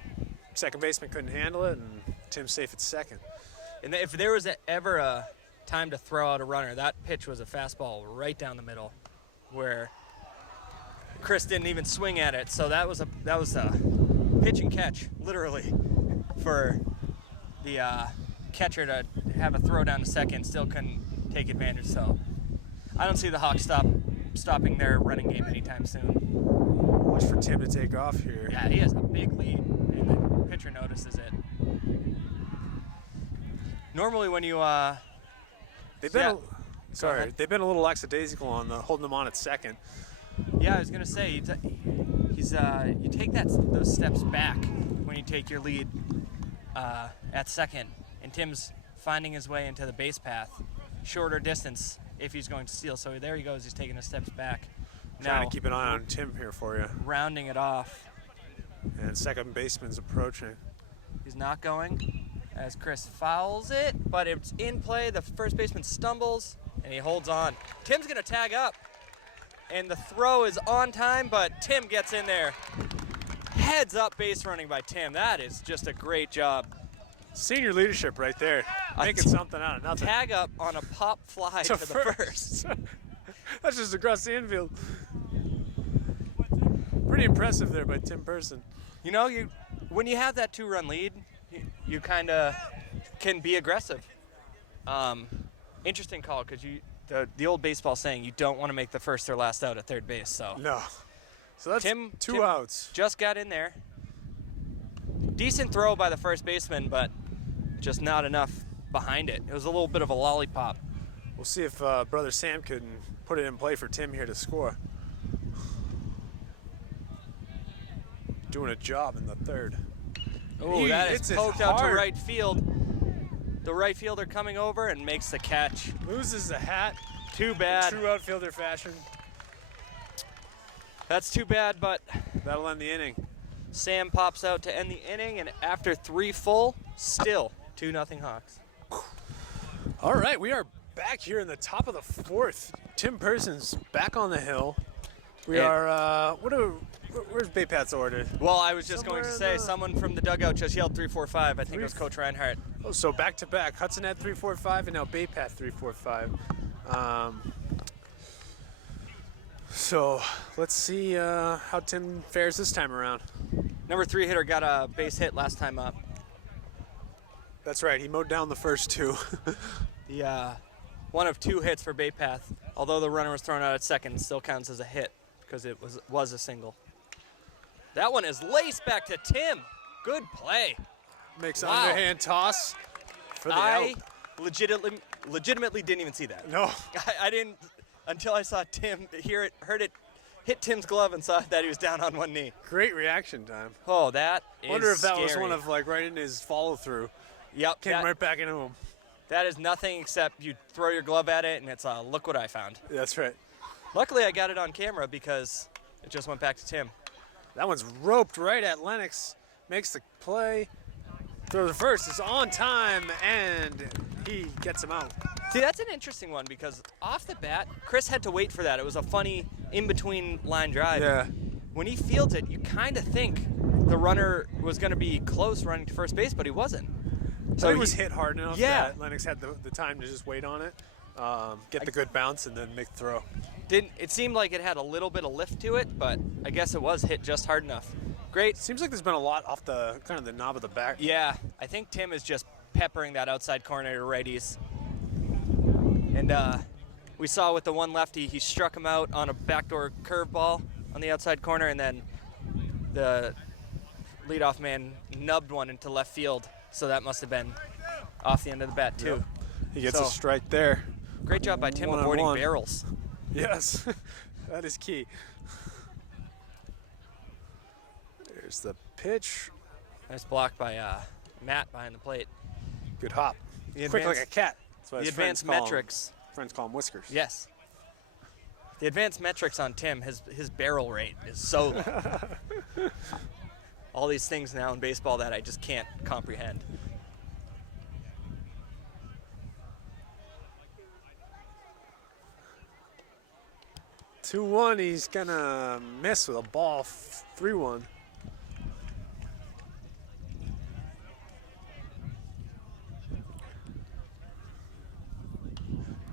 second baseman couldn't handle it, and Tim's safe at second. And if there was ever a time to throw out a runner, that pitch was a fastball right down the middle, where Chris didn't even swing at it, so that was a pitch and catch, literally, for the catcher to have a throw down to second. Still couldn't take advantage. So I don't see the Hawks stopping their running game anytime soon. Watch for Tim to take off here. Yeah, he has a big lead, and the pitcher notices it. Normally, when you they've been they've been a little lackadaisical on holding them on at second. Yeah, I was gonna say you take those steps back when you take your lead at second, and Tim's finding his way into the base path, shorter distance if he's going to steal. So there he goes. He's taking his steps back. Trying to keep an eye on Tim here for you. Rounding it off. And second baseman's approaching. He's not going as Chris fouls it, but it's in play. The first baseman stumbles, and he holds on. Tim's going to tag up, and the throw is on time, but Tim gets in there. Heads up base running by Tim. That is just a great job. Senior leadership right there. Making something out of nothing. Tag up on a pop fly to the first. That's just across the infield. Pretty impressive there by Tim Person. You know, when you have that 2-run lead, you kind of can be aggressive. Interesting call, because the old baseball saying, you don't want to make the first or last out at third base. So no. So that's Tim outs. Just got in there. Decent throw by the first baseman, but just not enough behind it. It was a little bit of a lollipop. We'll see if Brother Sam can put it in play for Tim here to score. Doing a job in the third. Oh, that is poked out to right field. The right fielder coming over and makes the catch. Loses the hat. Too bad. In true outfielder fashion. That's too bad, but that'll end the inning. Sam pops out to end the inning, and after 3 full, still 2-0 Hawks. All right, we are back here in the top of the 4th. Tim Person's back on the hill. We are, where's Bay Pat's order? Well, I was just going to say, someone from the dugout just yelled 3-4-5. I think it was Coach Reinhardt. Oh, so back to back. Hudson had 3-4-5, and now Bay Pat 3-4-5. So let's see how Tim fares this time around. Number 3 hitter got a base hit last time up. That's right. He mowed down the first 2. The one of 2 hits for Bay Path. Although the runner was thrown out at second, still counts as a hit because it was a single. That one is laced back to Tim. Good play. Makes an underhand toss for the out. Legitimately didn't even see that. No. I didn't until I saw Tim heard it hit Tim's glove and saw that he was down on one knee. Great reaction time. Oh, that is wonder if that scary. was one of right in his follow through. Yep. Came right back into him. That is nothing except you throw your glove at it and it's look what I found. That's right. Luckily I got it on camera because it just went back to Tim. That one's roped right at Lennox. Makes the play. Throw the first. It's on time and he gets him out. See, that's an interesting one because off the bat, Chris had to wait for that. It was a funny in-between line drive. Yeah. When he fields it, you kind of think the runner was going to be close running to first base, but he wasn't. So he was hit hard enough that Lennox had the time to just wait on it, get the good bounce, and then make the throw. It seemed like it had a little bit of lift to it, but I guess it was hit just hard enough. Great. Seems like there's been a lot off the kind of the knob of the back. Yeah, I think Tim is just peppering that outside corner to righties. And we saw with the one lefty, he struck him out on a backdoor curveball on the outside corner, and then the leadoff man nubbed one into left field. So that must have been off the end of the bat, too. Yep. He gets a strike there. Great job by Tim avoiding barrels. Yes, that is key. There's the pitch. Nice block by Matt behind the plate. Good hop. Quick like a cat. That's why the advanced metrics. Friends call him Whiskers. Yes. The advanced metrics on Tim, his barrel rate is so low. All these things now in baseball that I just can't comprehend. Two 2-1, he's gonna miss with a ball. 3-1.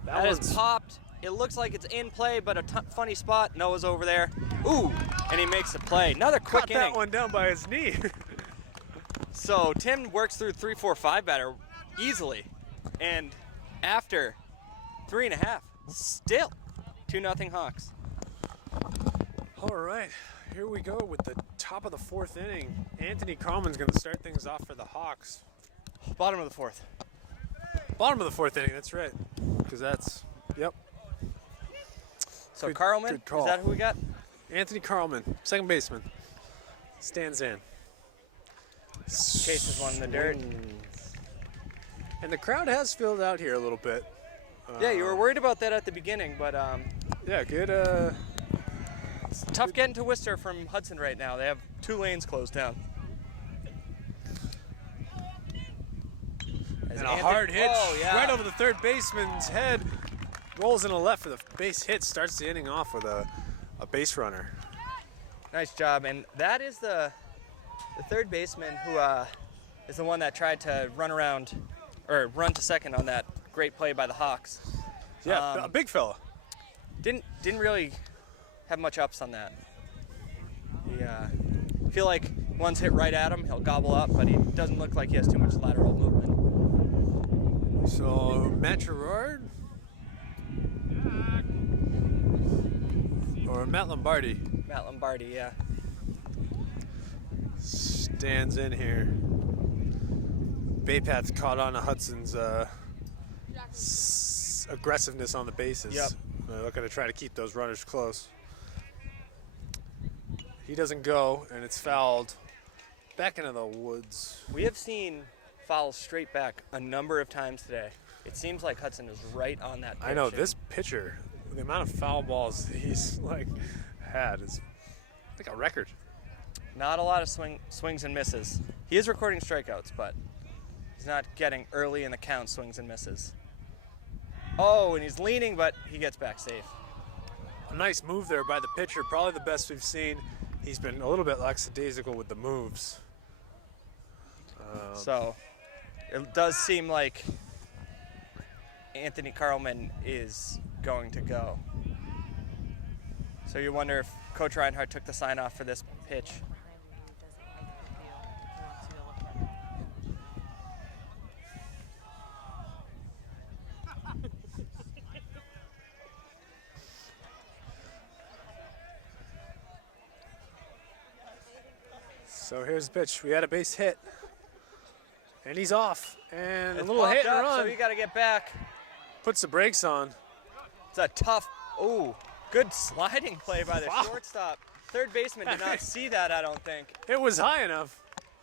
That is popped. It looks like it's in play, but a funny spot. Noah's over there. Ooh, and he makes a play. Another quick Caught inning. that one down by his knee. So Tim works through 3, 4, 5 batter easily. And after 3.5, still 2-0 Hawks. All right, here we go with the top of the 4th inning. Anthony Carlman's going to start things off for the Hawks. Bottom of the 4th. Bottom of the 4th inning, that's right. Because that's, yep. So Good- Carlman, good call. is that who we got? Anthony Carlman, second baseman, stands in. Chases one in the dirt. And the crowd has filled out here a little bit. Yeah, you were worried about that at the beginning, but Yeah, good. it's tough getting to Worcester from Hudson right now. They have 2 lanes closed down. As And a Anthony- hard hit oh, yeah. right over the third baseman's head. Rolls in a left for the base hit. Starts the inning off with a base runner. Nice job, and that is the third baseman who is the one that tried to run to second on that great play by the Hawks. Yeah, a big fella. Didn't really have much ups on that. Yeah, feel like one's hit right at him, he'll gobble up, but he doesn't look like he has too much lateral movement. So Matt Gerard or Matt Lombardi Matt Lombardi, yeah. stands in here. Baypat's caught on to Hudson's aggressiveness on the bases. Yep. They're looking to try to keep those runners close. He doesn't go, and it's fouled back into the woods. We have seen fouls straight back a number of times today. It seems like Hudson is right on that pitch. I know this pitcher, the amount of foul balls he's had is like a record. Not a lot of swings and misses. He is recording strikeouts, but he's not getting early in the count swings and misses. Oh, and he's leaning, but he gets back safe. A nice move there by the pitcher, probably the best we've seen. He's been a little bit lackadaisical with the moves. So it does seem like Anthony Carlman is going to go. So you wonder if Coach Reinhardt took the sign off for this pitch. So here's the pitch. We had a base hit. And he's off. And It's a little popped hit and up, run. so you got to get back. Puts the brakes on. It's a tough, good sliding play by the Wow. shortstop. Third baseman did not see that, I don't think. It was high enough.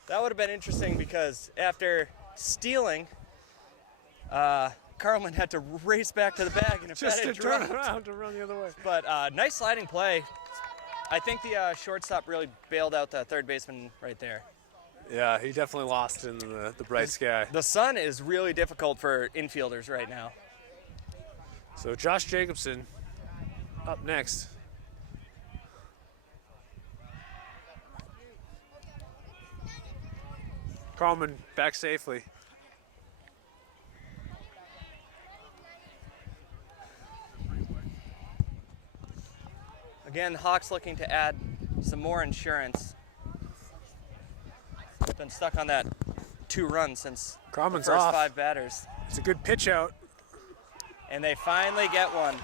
That would have been interesting because after stealing, Carlman had to race back to the bag and if Just that to had turn dropped. around to run the other way. But nice sliding play. I think the shortstop really bailed out the third baseman right there. Yeah, he definitely lost in the bright sky. The sun is really difficult for infielders right now. So Josh Jacobson up next. Carlman back safely. Again, Hawks looking to add some more insurance. Been stuck on that 2 runs since Carlman's the first off. 5 batters. It's a good pitch out. And they finally get one.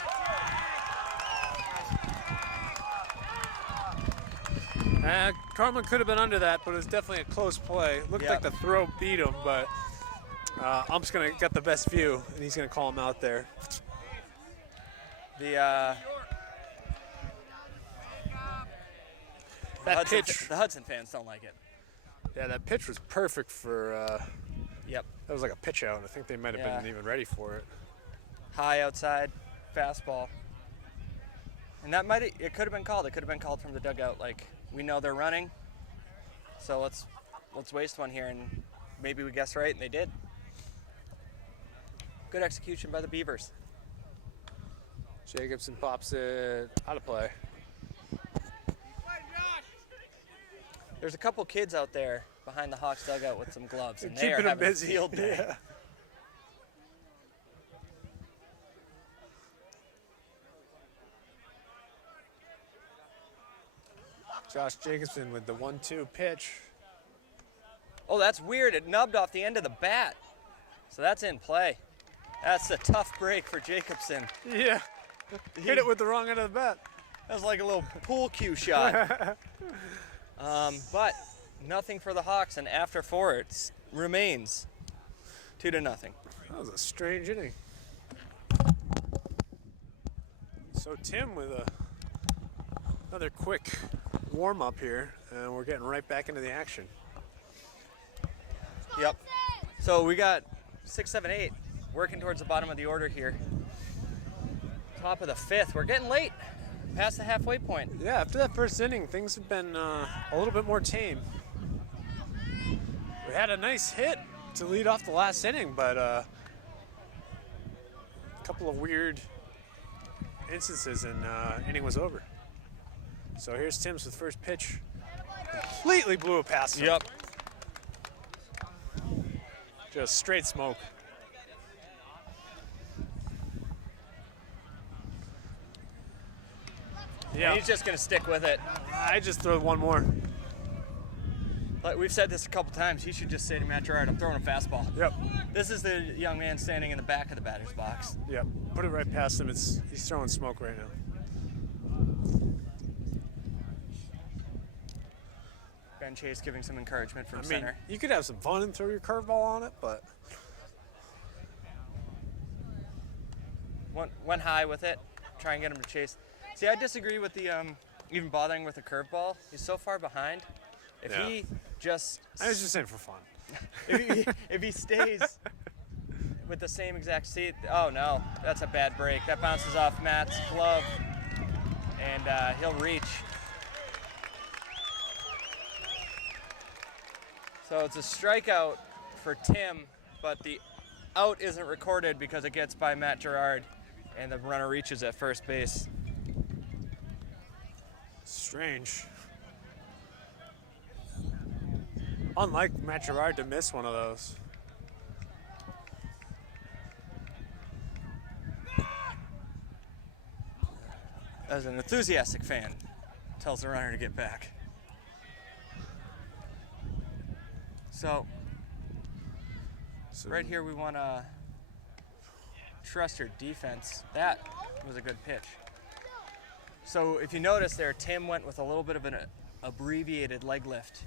Carlman could have been under that, but it was definitely a close play. Looked Yep. like the throw beat him, but Ump's gonna get the best view, and he's gonna call him out there. The That pitch, the Hudson fans don't like it. yeah, that pitch was perfect for. Yep. That was like a pitch out, and I think they might have Yeah. been even ready for it. High outside, fastball. And it could have been called. It could have been called from the dugout. Like, we know they're running, so let's waste one here, and maybe we guessed right, and they did. Good execution by the Beavers. Jacobson pops it out of play. There's a couple kids out there behind the Hawks dugout with some gloves, and they are Keeping him having a busy. field day. Yeah. Josh Jacobson with the 1-2 pitch. Oh, that's weird. It nubbed off the end of the bat. So that's in play. That's a tough break for Jacobson. Yeah. Hit it with the wrong end of the bat. That was like a little pool cue shot. But nothing for the Hawks, and after 4, it remains 2-0. That was a strange inning. So Tim with another quick warm-up here, and we're getting right back into the action. Yep. So we got 6, 7, 8 working towards the bottom of the order here. Top of the 5th. We're getting late, past the halfway point. Yeah, after that first inning, things have been a little bit more tame. We had a nice hit to lead off the last inning, but a couple of weird instances, and inning was over. So here's Tim's with first pitch. Completely blew it past him. Yep. Just straight smoke. Yeah. He's just going to stick with it. I just throw one more. Like we've said this a couple times, he should just say to Matt Gerard, I'm throwing a fastball. Yep. This is the young man standing in the back of the batter's box. Yep. Put it right past him. He's throwing smoke right now. Ben Chase giving some encouragement from I mean, center. you could have some fun and throw your curveball on it, but Went high with it, try and get him to chase. See, I disagree with the even bothering with the curveball. He's so far behind. If Yeah. he just I was just saying for fun. if he stays with the same exact seat, oh no, that's a bad break. That bounces off Matt's glove, and he'll reach. So it's a strikeout for Tim, but the out isn't recorded because it gets by Matt Gerard, and the runner reaches at first base. Strange. Unlike Matt Gerard to miss one of those. As an enthusiastic fan, tells the runner to get back. So right here we want to trust your defense. That was a good pitch. So if you notice there, Tim went with a little bit of an abbreviated leg lift,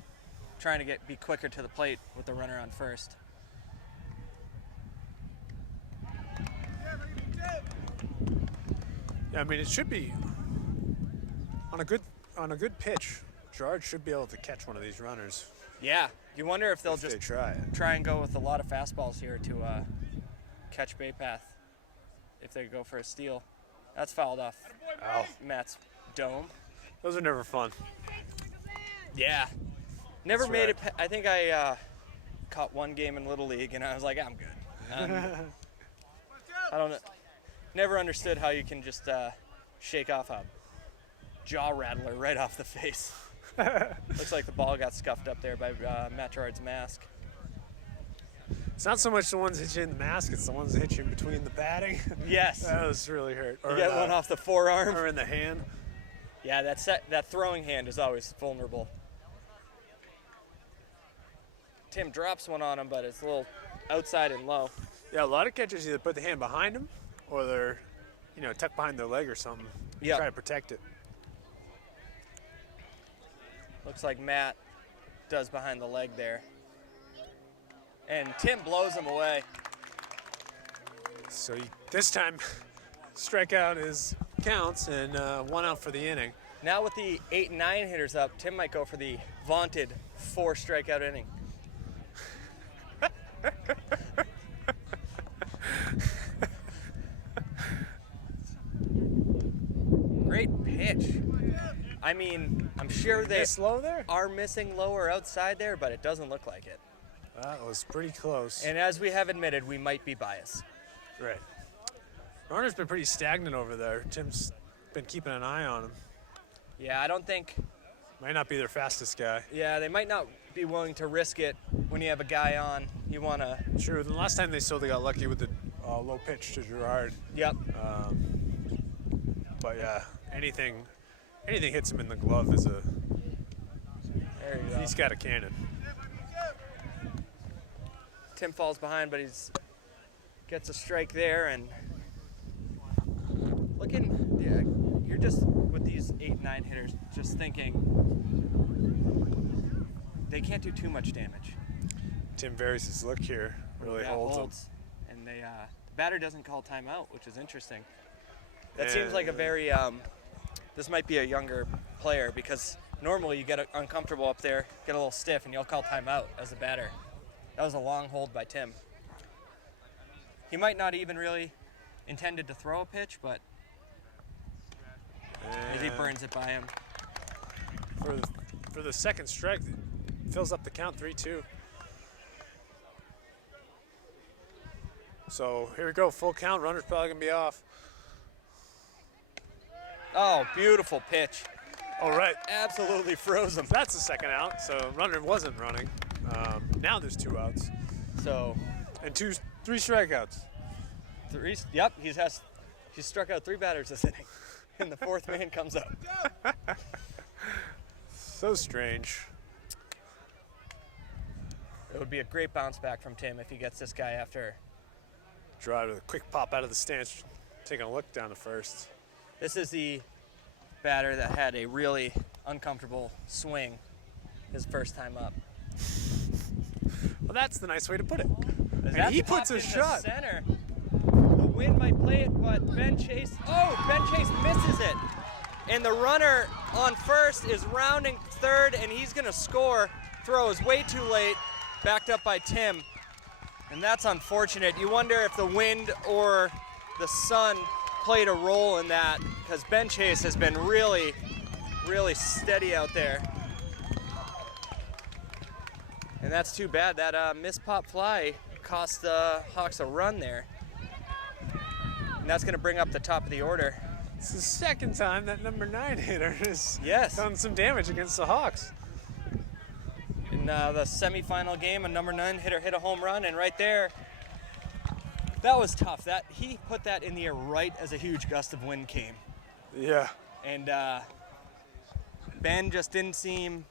trying to be quicker to the plate with the runner on first. Yeah, I mean, it should be on a good pitch. Gerard should be able to catch one of these runners. Yeah, you wonder if they'll if just they try it. try and go with a lot of fastballs here to catch Baypath if they go for a steal. That's fouled off Ow. Matt's dome. Those are never fun. Yeah. Never That's made right. it. I think I caught one game in Little League, and I was like, I'm good. I don't know. Never understood how you can just shake off a jaw rattler right off the face. Looks like the ball got scuffed up there by Matt Gerard's mask. It's not so much the ones that hit you in the mask, it's the ones that hit you in between the batting. Yes. That was really hurt. You get one off the forearm. Or in the hand. Yeah, that throwing hand is always vulnerable. Tim drops one on him, but it's a little outside and low. Yeah, a lot of catchers either put the hand behind them or they're, tucked behind their leg or something. Yeah. Try to protect it. Looks like Matt does behind the leg there. And Tim blows him away. So this time, strikeout counts and 1 out for the inning. Now with the 8 and 9 hitters up, Tim might go for the vaunted 4 strikeout inning. Great pitch. I mean, I'm sure they Slow there? are missing low or outside there, but it doesn't look like it. That was pretty close. And as we have admitted, we might be biased. Right. Runner's been pretty stagnant over there. Tim's been keeping an eye on him. Yeah, I don't think. Might not be their fastest guy. Yeah, they might not be willing to risk it when you have a guy on. You want to. True. The last time they sold, they got lucky with the low pitch to Gerard. Yep. But yeah, anything hits him in the glove is a There you go. He's got a cannon. Tim falls behind, but he's gets a strike there, and you're just with these 8-9 hitters, just thinking they can't do too much damage. Tim Varys' look here really holds him. And the batter doesn't call timeout, which is interesting. That seems like a very this might be a younger player, because normally you get uncomfortable up there, get a little stiff, and you'll call timeout as a batter. That was a long hold by Tim. He might not even really intended to throw a pitch, but maybe burns it by him. For the second strike, fills up the count 3-2. So here we go, full count. Runner's probably gonna be off. Oh, beautiful pitch. All right. Absolutely froze him. That's the second out, so runner wasn't running. Now there's 2 outs. So. And 3 strikeouts. Yep, he's struck out 3 batters this inning, and the 4th man comes up. So strange. It would be a great bounce back from Tim if he gets this guy after. Drive with a quick pop out of the stance, taking a look down to first. This is the batter that had a really uncomfortable swing his first time up. Well, that's the nice way to put it. And he puts a shot. Center. The wind might play it, but Ben Chase misses it. And the runner on first is rounding third, and he's gonna score. Throw is way too late, backed up by Tim. And that's unfortunate. You wonder if the wind or the sun played a role in that, because Ben Chase has been really, really steady out there. And that's too bad. That missed pop fly cost the Hawks a run there. And that's going to bring up the top of the order. It's the second time that number 9 hitter has done some damage against the Hawks. In the semifinal game, a number 9 hitter hit a home run, and right there, that was tough. He put that in the air right as a huge gust of wind came. Yeah. And Ben just didn't seem.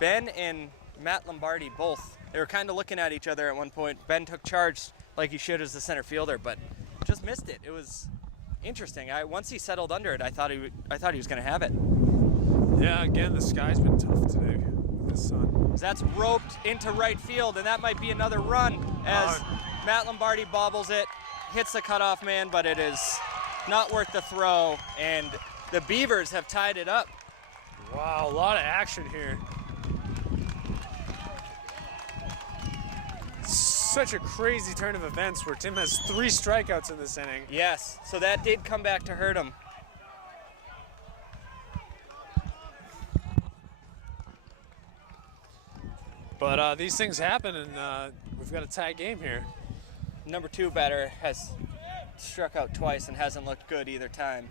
Ben and Matt Lombardi both, they were kind of looking at each other at one point. Ben took charge like he should as the center fielder, but just missed it. It was interesting. Once he settled under it, I thought he was going to have it. Yeah, again, the sky's been tough today with the sun. That's roped into right field, and that might be another run as Matt Lombardi bobbles it, hits the cutoff man, but it is not worth the throw, and the Beavers have tied it up. Wow, a lot of action here. Such a crazy turn of events where Tim has 3 strikeouts in this inning. Yes, so that did come back to hurt him. But these things happen, and we've got a tie game here. Number 2 batter has struck out twice and hasn't looked good either time.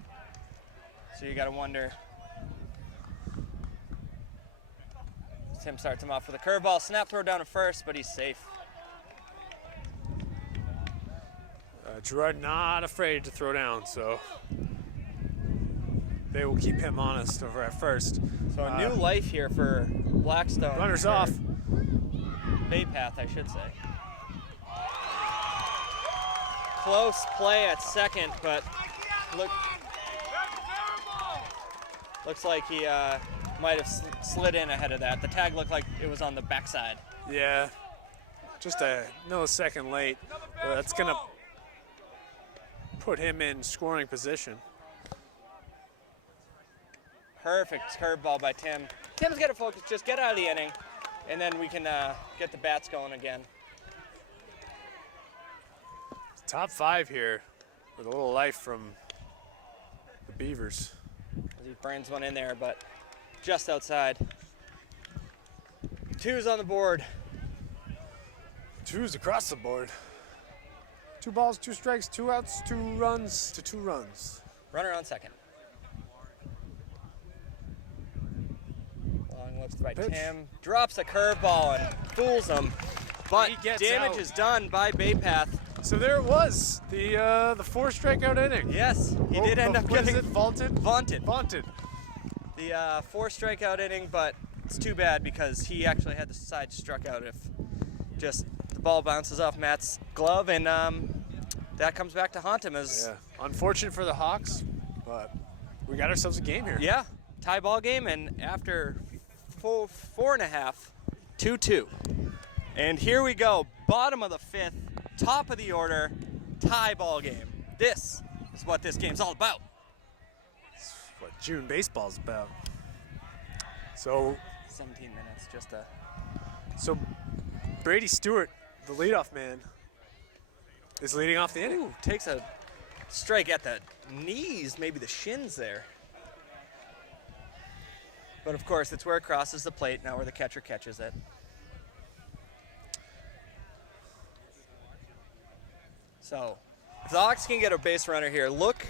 So you got to wonder. Tim starts him off with a curveball, snap throw down to first, but he's safe. Gerard not afraid to throw down, so they will keep him honest over at first. So a new life here for Blackstone. Runners off. Baypath, I should say. Close play at second, but looks like he might have slid in ahead of that. The tag looked like it was on the backside. Yeah, just a millisecond late. That's gonna put him in scoring position. Perfect curveball by Tim. Tim's got to focus, just get out of the inning, and then we can get the bats going again. Top 5 here with a little life from the Beavers. He burns one in there, but just outside. 2's on the board. 2's across the board. 2 balls, 2 strikes, 2 outs, 2 runs to 2 runs. Runner on second. Long looks by Pitch. Tim. Drops a curveball and fools him. But He gets damage out. is done by Baypath. So there it was, the 4 strikeout inning. Yes, he did end up What is getting it? Vaulted? vaunted. Vaunted. The 4 strikeout inning, but it's too bad because he actually had the side struck out if just the ball bounces off Matt's glove, and that comes back to haunt him as unfortunate for the Hawks, but we got ourselves a game here. Yeah, tie ball game, and after 4.5, 2-2. And here we go, bottom of the 5th, top of the order, tie ball game. This is what this game's all about. It's what June baseball's about. So 17 minutes, just a... So Brady Stewart, the leadoff man, is leading off the inning. Ooh, takes a strike at the knees, maybe the shins there. But of course, it's where it crosses the plate, not where the catcher catches it. So, if the Hawks can get a base runner here, look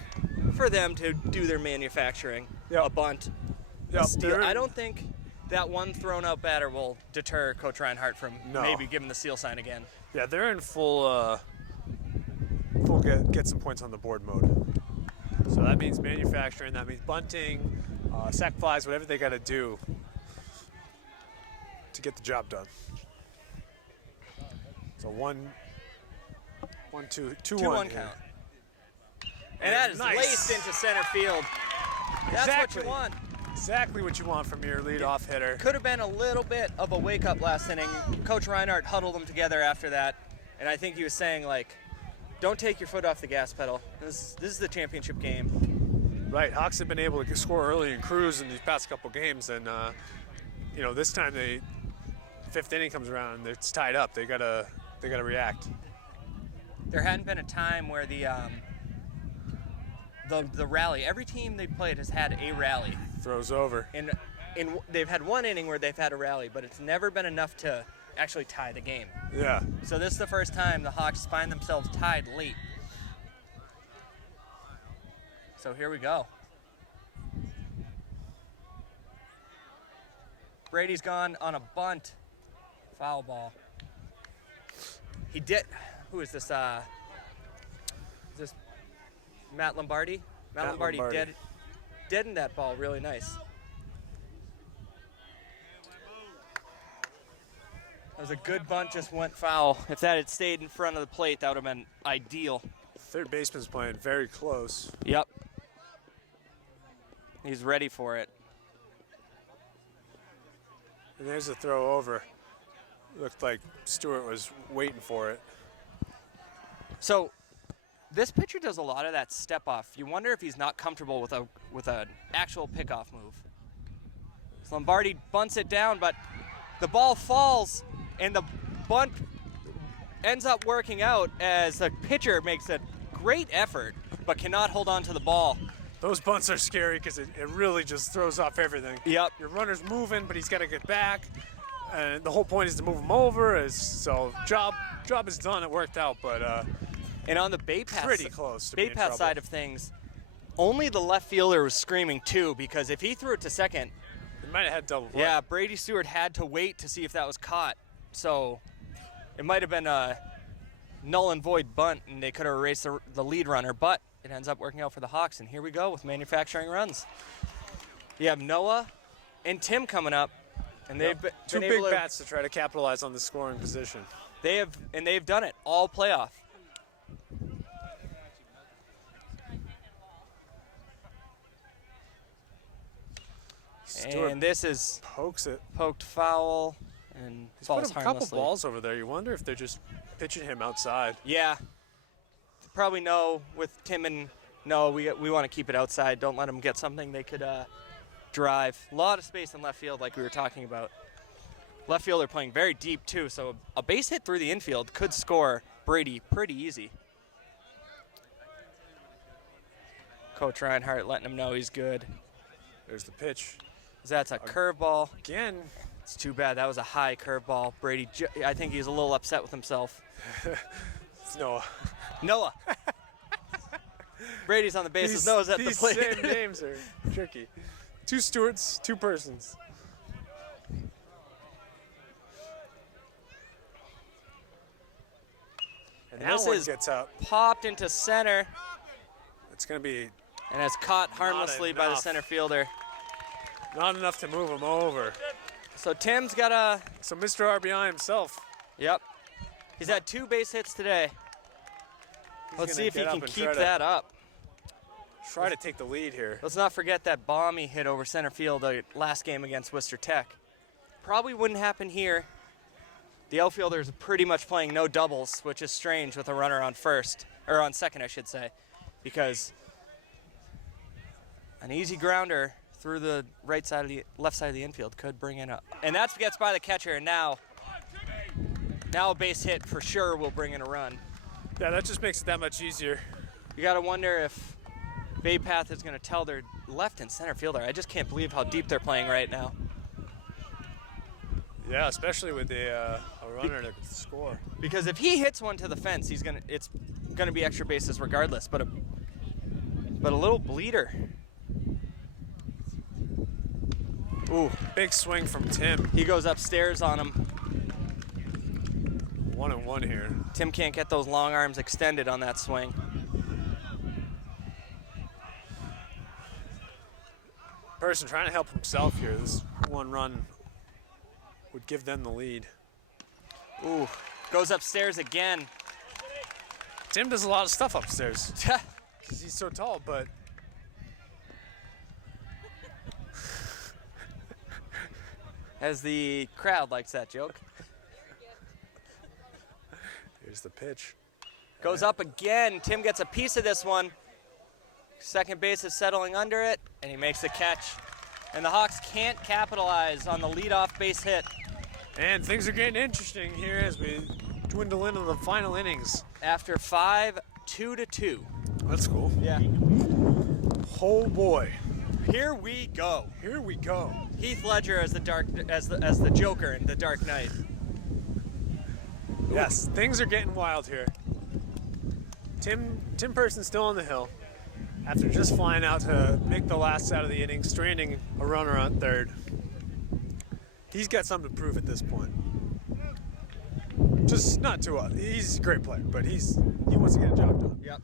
for them to do their manufacturing. A bunt, a steal. I don't think that one thrown out batter will deter Coach Reinhardt from maybe giving the seal sign again. Yeah, they're in full get some points on the board mode. So that means manufacturing, that means bunting, sac flies, whatever they got to do to get the job done. So 2-1 count. And that is laced into center field. That's what you want. Exactly what you want from your leadoff hitter. Could have been a little bit of a wake-up last inning. Coach Reinhardt huddled them together after that, and I think he was saying, like, don't take your foot off the gas pedal. This is the championship game. Right, Hawks have been able to score early and cruise in these past couple games, and this time the 5th inning comes around and it's tied up. They gotta react. There hadn't been a time where the rally. Every team they've played has had a rally. Throws over. And they've had one inning where they've had a rally, but it's never been enough to actually tie the game. Yeah. So this is the first time the Hawks find themselves tied late. So here we go. Brady's gone on a bunt. Foul ball. He did. Who is this? Is this Matt Lombardi? Matt Lombardi deadened that ball really nice. That was a good bunt, just went foul. If that had stayed in front of the plate, that would have been ideal. Third baseman's playing very close. Yep. He's ready for it. And there's a throw over. Looked like Stewart was waiting for it. So this pitcher does a lot of that step off. You wonder if he's not comfortable with an actual pickoff move. So Lombardi bunts it down, but the ball falls and the bunt ends up working out as the pitcher makes a great effort but cannot hold on to the ball. Those bunts are scary because it really just throws off everything. Yep. Your runner's moving, but he's got to get back. And the whole point is to move him over. So job is done. It worked out, but and on the Bay Path, pretty close to Bay being Path trouble. side of things, only the left fielder was screaming too, because if he threw it to second, it might have had double play. yeah, Brady Stewart had to wait to see if that was caught. So it might have been a null and void bunt, and they could have erased the lead runner, but it ends up working out for the Hawks. And here we go with manufacturing runs. You have Noah and Tim coming up, and they've been two big bats to try to capitalize on the scoring position. They've done it all playoff. Stewart and this is pokes it. Poked foul and He's falls put a couple harmlessly. balls over there. You wonder if they're just pitching him outside. Yeah, probably no. With Tim and no, we want to keep it outside. Don't let them get something they could drive. A lot of space in left field, like we were talking about. Left fielder playing very deep too, so a base hit through the infield could score Brady pretty easy. Coach Reinhardt letting him know he's good. There's the pitch. That's a curveball. Again. It's too bad. That was a high curveball. Brady, I think he's a little upset with himself. It's Noah. Noah. Brady's on the bases. Noah's at the plate. These same names are tricky. Two Stewarts, two persons. And that this one is gets out. Popped into center. It's going to be and it's caught harmlessly by the center fielder. Not enough to move him over. So Tim's got a. So Mr. RBI himself. Yep. He's had 2 base hits today. Let's see if he can keep that up. Try to take the lead here. Let's not forget that bomb he hit over center field the last game against Worcester Tech. Probably wouldn't happen here. The outfielder's pretty much playing no doubles, which is strange with a runner on first, or on second, I should say, because an easy grounder through the left side of the infield could bring in up. And that gets by the catcher, and now a base hit for sure will bring in a run. Yeah, that just makes it that much easier. You got to wonder if Bay Path is going to tell their left and center fielder. I just can't believe how deep they're playing right now. Yeah, especially with a runner to score. Because if he hits one to the fence, it's gonna be extra bases regardless. But a little bleeder. Ooh, big swing from Tim. He goes upstairs on him. 1-1 here. Tim can't get those long arms extended on that swing. Person trying to help himself here. This one run would give them the lead. Ooh, goes upstairs again. Tim does a lot of stuff upstairs because he's so tall, but as the crowd likes that joke. Here's the pitch. Goes up again. Tim gets a piece of this one. Second base is settling under it, and he makes the catch. And the Hawks can't capitalize on the leadoff base hit. And things are getting interesting here as we dwindle into the final innings. After 5, 2-2. That's cool. Yeah. Oh boy. Here we go. Here we go. Heath Ledger as the Joker in The Dark Knight. Yes, things are getting wild here. Tim Person's still on the hill after just flying out to make the last out of the inning, stranding a runner on third. He's got something to prove at this point. Just not to us. He's a great player, but he wants to get a job done. Yep.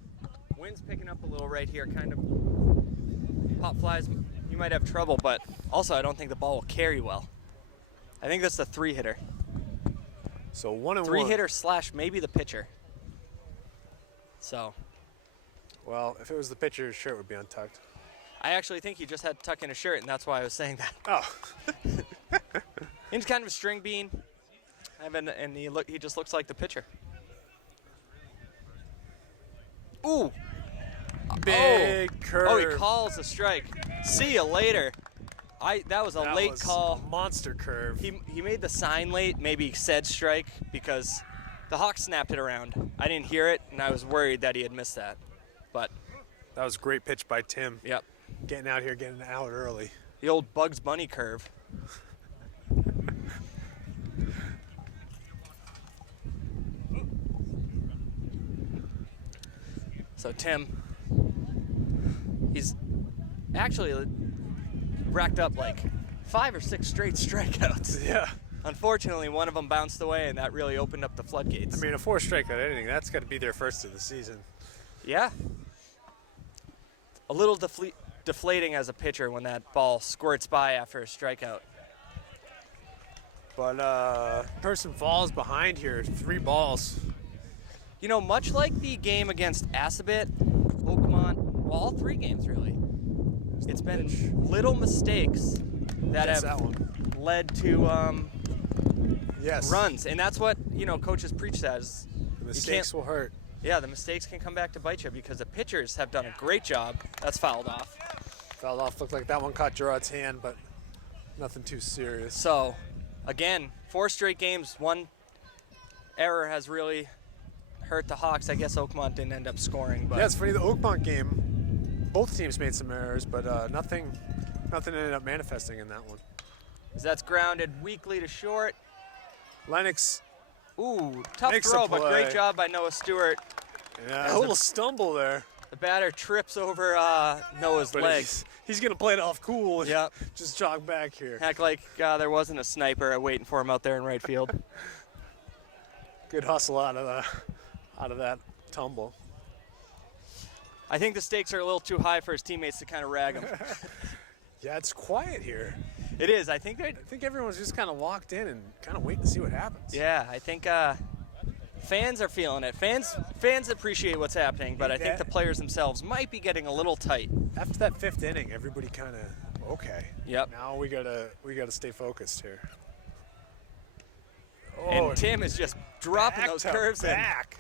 Wind's picking up a little right here, kind of. Pop flies, you might have trouble, but also I don't think the ball will carry well. I think that's the 3-hitter. So 1-1. 3-hitter / maybe the pitcher. So. Well, if it was the pitcher, his shirt would be untucked. I actually think he just had to tuck in a shirt, and that's why I was saying that. Oh. He's kind of a string bean, and he just looks like the pitcher. Ooh. Big curve. Oh, he calls a strike. See you later. That was a late call. A monster curve. He made the sign late, maybe said strike, because the Hawks snapped it around. I didn't hear it, and I was worried that he had missed that. But that was a great pitch by Tim. Yep. Getting out here, getting out early. The old Bugs Bunny curve. So Tim, he's actually racked up like 5 or 6 straight strikeouts. Yeah. Unfortunately, one of them bounced away, and that really opened up the floodgates. I mean, a 4 strikeout inning, that's got to be their first of the season. Yeah. A little deflating as a pitcher when that ball squirts by after a strikeout. But Person falls behind here, 3 balls. You know, much like the game against Assabet, Oakmont, well, all 3 games really, it's been little mistakes that have led to runs. And that's what, coaches preach that. Is the mistakes will hurt. Yeah, the mistakes can come back to bite you because the pitchers have done a great job. That's fouled off. Fouled off. Looked like that one caught Gerard's hand, but nothing too serious. So, again, 4 straight games. One error has really hurt the Hawks. I guess Oakmont didn't end up scoring. But yeah, it's funny. The Oakmont game, both teams made some errors, but nothing ended up manifesting in that one. As that's grounded weakly to short. Lennox. Ooh, tough throw, but great job by Noah Stewart. Yeah, a little stumble there. The batter trips over Noah's legs. He's going to play it off cool and yep. Just jog back here. Act like there wasn't a sniper waiting for him out there in right field. Good hustle out of that tumble. I think the stakes are a little too high for his teammates to kind of rag him. Yeah, it's quiet here. It is. I think everyone's just kind of locked in and kind of waiting to see what happens. Yeah, I think fans are feeling it. Fans appreciate what's happening, but I think the players themselves might be getting a little tight. After that 5th inning, everybody kind of Yep. Now we gotta stay focused here. And Tim is just dropping those curves in. Back.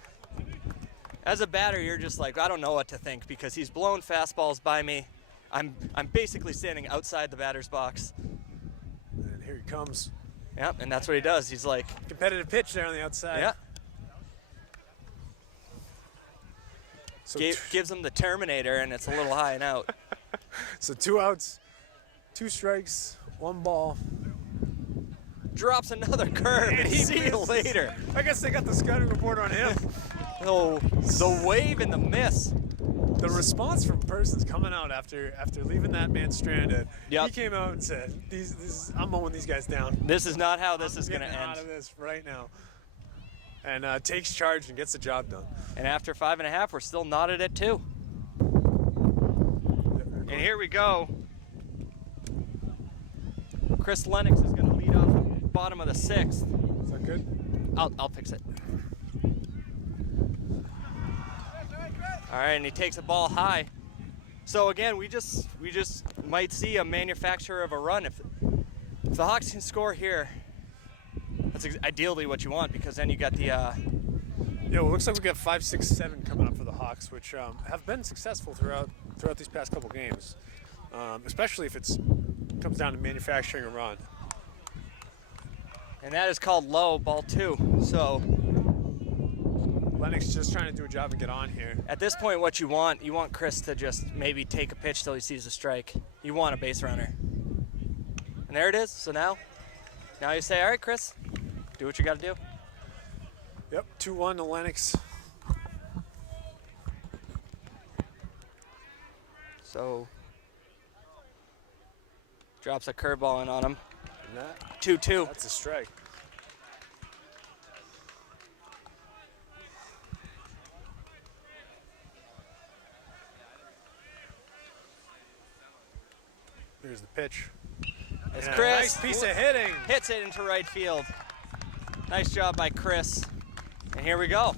As a batter, you're just like, I don't know what to think because he's blowing fastballs by me. I'm basically standing outside the batter's box. And here he comes. Yep, and that's what he does. He's like competitive pitch there on the outside. Yeah. So gives him the Terminator, and it's a little high and out. So 2 outs, 2 strikes, 1 ball. Drops another curve, and see you later. I guess they got the scouting report on him. Oh, the wave and the miss. The response from Person's coming out after leaving that man stranded. Yep. He came out and said, I'm mowing these guys down. This is not how this is going to end. Out of this right now. And takes charge and gets the job done. And after 5.5, we're still knotted at 2. And here we go. Chris Lennox is going to lead off bottom of the 6th. Is that good? I'll fix it. All right, and he takes a ball high. So again, we just might see a manufacturer of a run. If the Hawks can score here, that's ideally what you want because then you got the. Yeah, well, it looks like we got 5, 6, 7 coming up for the Hawks, which have been successful throughout these past couple games, especially if it comes down to manufacturing a run. And that is called low, ball 2. So Lennox just trying to do a job and get on here. At this point, what you want Chris to just maybe take a pitch till he sees a strike. You want a base runner. And there it is. So now you say, all right, Chris, do what you got to do. Yep, 2-1 to Lennox. So drops a curveball in on him. 2-2. That's a strike. Here's the pitch. As Yeah, Chris nice piece of hitting. Hits it into right field. Nice job by Chris. And here we go.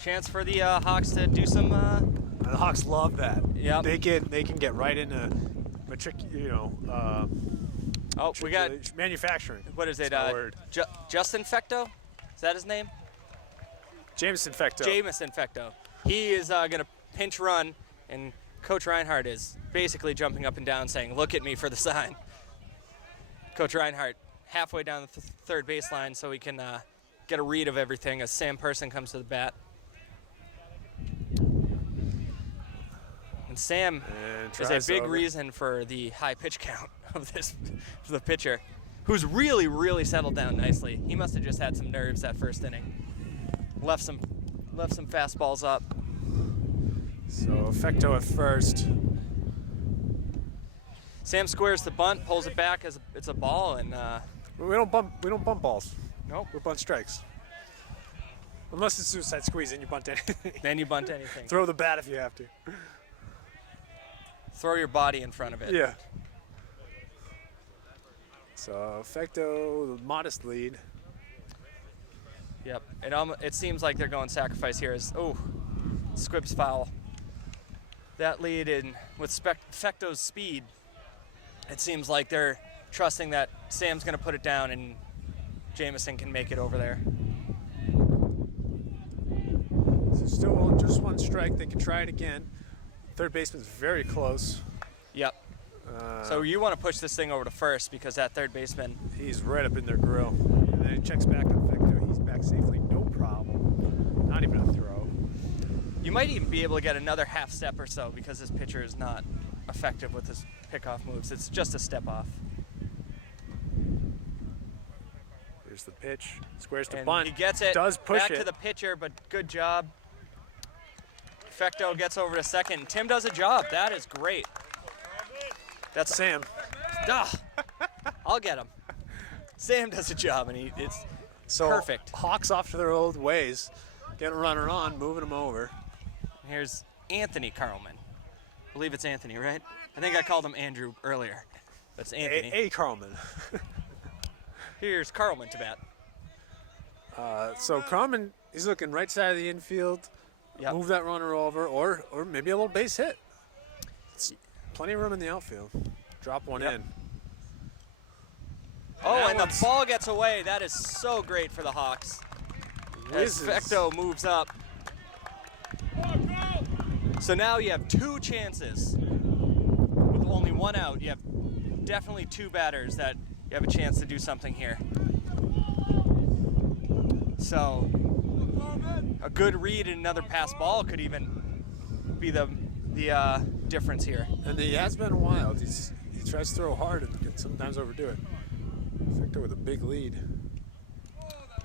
Chance for the Hawks to do some. The Hawks love that. Yep. They can get right into we got manufacturing. What is it? Word. Justin Fecto? Is that his name? Jameson Fecto. Jameson Fecto. He is going to pinch run, and Coach Reinhardt is basically jumping up and down saying, look at me for the sign. Coach Reinhardt halfway down the third baseline so he can get a read of everything as Sam Person comes to the bat. And Sam is a big reason for the high pitch count of the pitcher, who's really, really settled down nicely. He must have just had some nerves that first inning. Left some fastballs up. So Fecto at first. Sam squares the bunt, pulls it back as it's a ball, and we don't bump balls. Nope. We bunt strikes. Unless it's suicide squeeze, and you bunt anything. Then you bunt anything. Throw the bat if you have to. Throw your body in front of it. Yeah. So Fecto, modest lead. Yep. It seems like they're going sacrifice here. Squibb's foul. That lead in with Fecto's speed. It seems like they're trusting that Sam's going to put it down and Jameson can make it over there. So still just 1 strike. They can try it again. Third baseman's very close. Yep. So you want to push this thing over to first because that third baseman. He's right up in their grill. And then he checks back on Fecto. He's back safely, no problem. Not even a throw. You might even be able to get another half step or so because this pitcher is not effective with his pickoff moves. It's just a step off. Here's the pitch. Squares to And bunt. he gets it. Does push back it. to the pitcher, but good job. Fecto gets over to second. Tim does a job. That is great. That's Sam. I'll get him. Sam does a job, and it's perfect. Hawks off to their old ways. Getting a runner on, moving him over. Here's Anthony Carlman. I believe it's Anthony, right? I think I called him Andrew earlier. That's Anthony. A Carlman. Here's Carlman to bat. So Carlman, he's looking right side of the infield. Yep. Move that runner over, or maybe a little base hit. It's plenty of room in the outfield. Drop one in. Oh, and the ball gets away. That is so great for the Hawks. As Fecto moves up. So now you have 2 chances. With only 1 out, you have definitely 2 batters that you have a chance to do something here. So a good read and another pass ball could even be the difference here. And he has been wild. He tries to throw hard and can sometimes overdo it. Fecto with a big lead.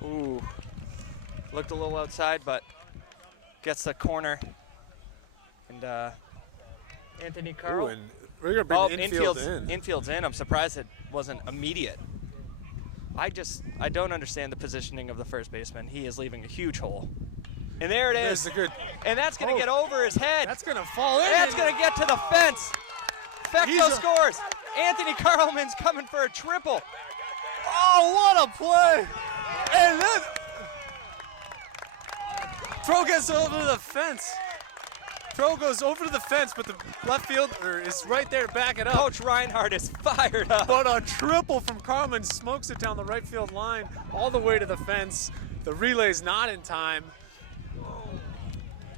Ooh, looked a little outside, but gets the corner. And Anthony Carl. Ooh, and we're gonna bring the infield in. Infield's in. I'm surprised it wasn't immediate. I don't understand the positioning of the first baseman. He is leaving a huge hole. And there it is. And that's going to get over his head. That's going to fall in. That's going to get to the fence. Fecto scores. Anthony Carlman's coming for a triple. Oh, what a play. And then throw gets over the fence. Throw goes over to the fence, but the left fielder is right there to back it up. Coach Reinhardt is fired up. But a triple from Carlman smokes it down the right field line all the way to the fence. The relay's not in time.